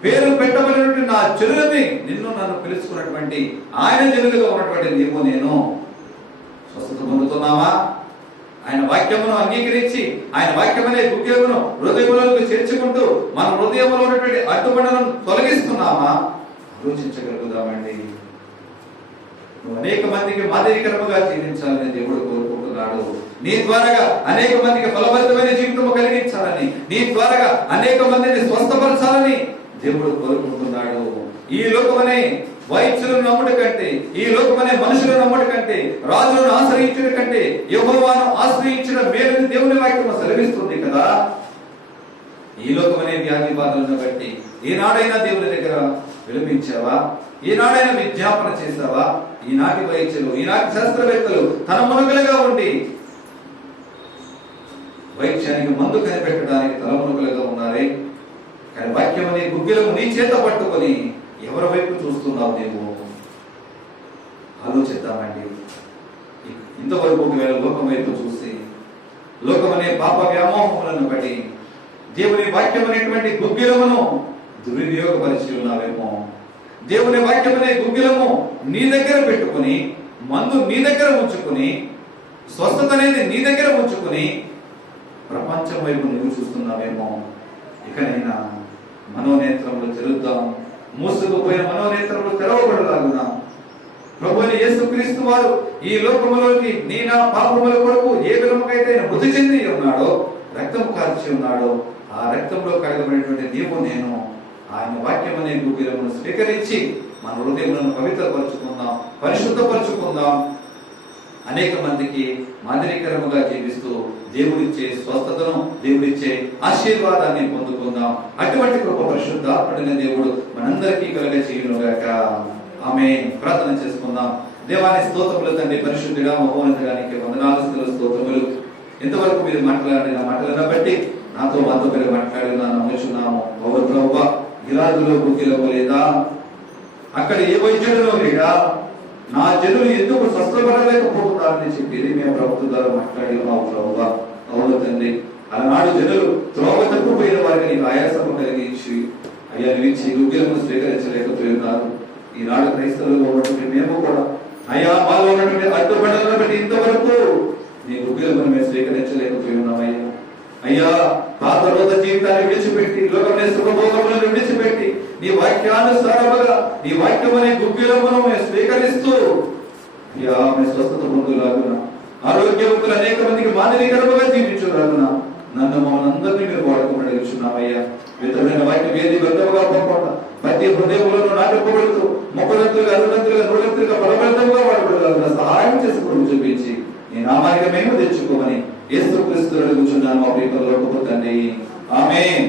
పేరు పెట్టబడినటువంటి నా జనులని, నిన్ను నన్ను పిలుచుకున్నటువంటి ఆయన జనులుగా ఉన్నటువంటి నీవు నేను స్వస్థత పొందుతున్నావా? ఆయన వాక్యమును అంగీకరించి ఆయన వాక్యమనే గుగ్గిలమును హృదయములకు చేర్చుకుంటూ మన హృదయంలో ఉన్నటువంటి అడ్డుబండలను తొలగిస్తున్నామా? ఆలోచించగలుగుదామండి. నువ్వు అనేక మందికి మాదిరికరముగా జీవించాలని దేవుడు కోరుకుంటున్నాడు. నీ ద్వారాగా అనేక మందికి ఫలవంతమైన జీవితం కలిగించాలని, నీ ద్వారాగా అనేక మందిని స్వస్థపరచాలని దేవుడు కోరుకుంటున్నాడు. ఈ లోకమనే వైద్యులను నమ్ముట కంటే, ఈ లోకమనే మనుషులను నమ్ముట కంటే, రాజులను ఆశ్రయించుట కంటే యెహోవాను ఆశ్రయించిన మేలుని దేవుని వాక్యం సెలవిస్తుంది కదా. ఈ లోకమనే వ్యాధి బాధలను బట్టి ఈనాడైనా దేవుని దగ్గర విలపించావా? ఈనాడైనా విజ్ఞాపన చేశావా? ఈనాటి వైద్యులు, ఈనాటి శాస్త్రవేత్తలు తన మునుగులుగా ఉండి వైద్యానికి మందు కనిపెట్టడానికి తలమునుగులుగా ఉన్నారే, కానీ వాక్యమని గుగ్గిలము నీ చేత పట్టుకొని ఎవరి వైపు చూస్తున్నావు? నీవు ఆలోచిద్దామండి. ఇంతవరకు ఒకవేళ లోకం వైపు చూసి, లోకమనే పాప వ్యామోహములను బట్టి దేవుని వాక్యం అనేటువంటి గుగ్గిలమును దుర్వినియోగపరిచి ఉన్నావేమో. దేవుని వాక్యమనే గుగ్గిలము నీ దగ్గర పెట్టుకుని, మందు నీ దగ్గర ఉంచుకుని, స్వస్థత అనేది నీ దగ్గర ఉంచుకుని ప్రపంచం వైపు నువ్వు చూస్తున్నావేమో. ఇకనైనా మనోనేత్రములు తెరుద్దాం. మూసుకుపోయిన మనోనేత్రములు తెరవబడలాగునా ప్రభువైన యేసుక్రీస్తు వారు ఈ లోకములోకి నీ నా పాపముల కొరకు ఏ విధముకైతే మృతి చెంది ఉన్నాడో, రక్తము కార్చి ఉన్నాడో, ఆ రక్తంలో కడగబడినటువంటి నీవు నేను ఆయన వాక్యం అనే గుగ్గిలమును స్వీకరించి మన హృదయములను పవిత్రపరచుకుందాం, పరిశుద్ధపరచుకుందాం. అనేక మందికి మాదిరికరముగా జీవిస్తూ దేవుడిచ్చే స్వస్థతను, దేవుడిచ్చే ఆశీర్వాదాన్ని పొందుకుందాం. అటువంటి కృప పరిశుద్ధాత్ముడైన దేవుడు మనందరికీ కలుగ చేయునుగాక. ఆమేన్. ప్రార్థన చేసుకుందాం. దేవాని స్తోత్రములు తండ్రి, పరిశుద్ధుడా మహోన్నతుడానికి వందనాలు, స్తోత్రములు. ఇంతవరకు మీరు మాట్లాడిన మాటలను బట్టి నాతో మాతో మీరు మాట్లాడిన నమ్ముచున్నాము. ఓ ప్రభువా, గిలాదులో గుగ్గిలము లేదా, అక్కడ ఏ వైద్యుడునో లేడా, నా జనులు ఎందుకు స్వస్థపడలేకపోతున్నారని చెప్పి మేము ప్రభుత్వం ద్వారా మాట్లాడి ఉన్నావు ప్రభువా. అవును తండ్రి, ఆనాడు జనులు త్రోవ తప్పిపోయిన వారికి నీకు ఆయాసము కలిగించి అయ్యా నిలిచి గుగ్గిలమును స్వీకరించలేకపోతున్నారు. ఈనాడు క్రైస్తవులుగా ఉన్నటువంటి మేము కూడా అయ్యా మాలో ఉన్నటువంటి అడ్డుబండలను బట్టి ఇంతవరకు నీ గుగ్గిలమును మేము స్వీకరించలేకపోతున్నామయ్యా. అయ్యా పాత రోజు జీవితాన్ని విడిచిపెట్టి, లోకమే సుఖభోగములను విడిచిపెట్టి నీ వాక్యానుసారముగా నీ వాక్యమనే గుగ్గిలమును మేము స్వీకరిస్తూ అయ్యా మేము స్వస్థత పొందులాగున, ఆరోగ్యవంతులు అనేక మందికి మాదిరికరముగా జీవించులాగున నన్ను మమ్మల్ని అందరినీ మీరు వాడుకోమని అడుగుచున్నామయ్యా. విధమైన వాక్యం ఏది వ్యర్థముగా పోకుండా ప్రతి హృదయములను నాటుకోబడుతూ మొక్కలంతులుగా, అరుణంతులుగా, నూరంతులుగా బలవంతంగా వాడబడలాగున సహాయం చేసుకోవడం చూపించి నీ నామానికి మేము తెచ్చుకోమని యేసుక్రీస్తు అడుగుచున్నాను మా ప్రియమైన తండ్రి. ఆమేన్.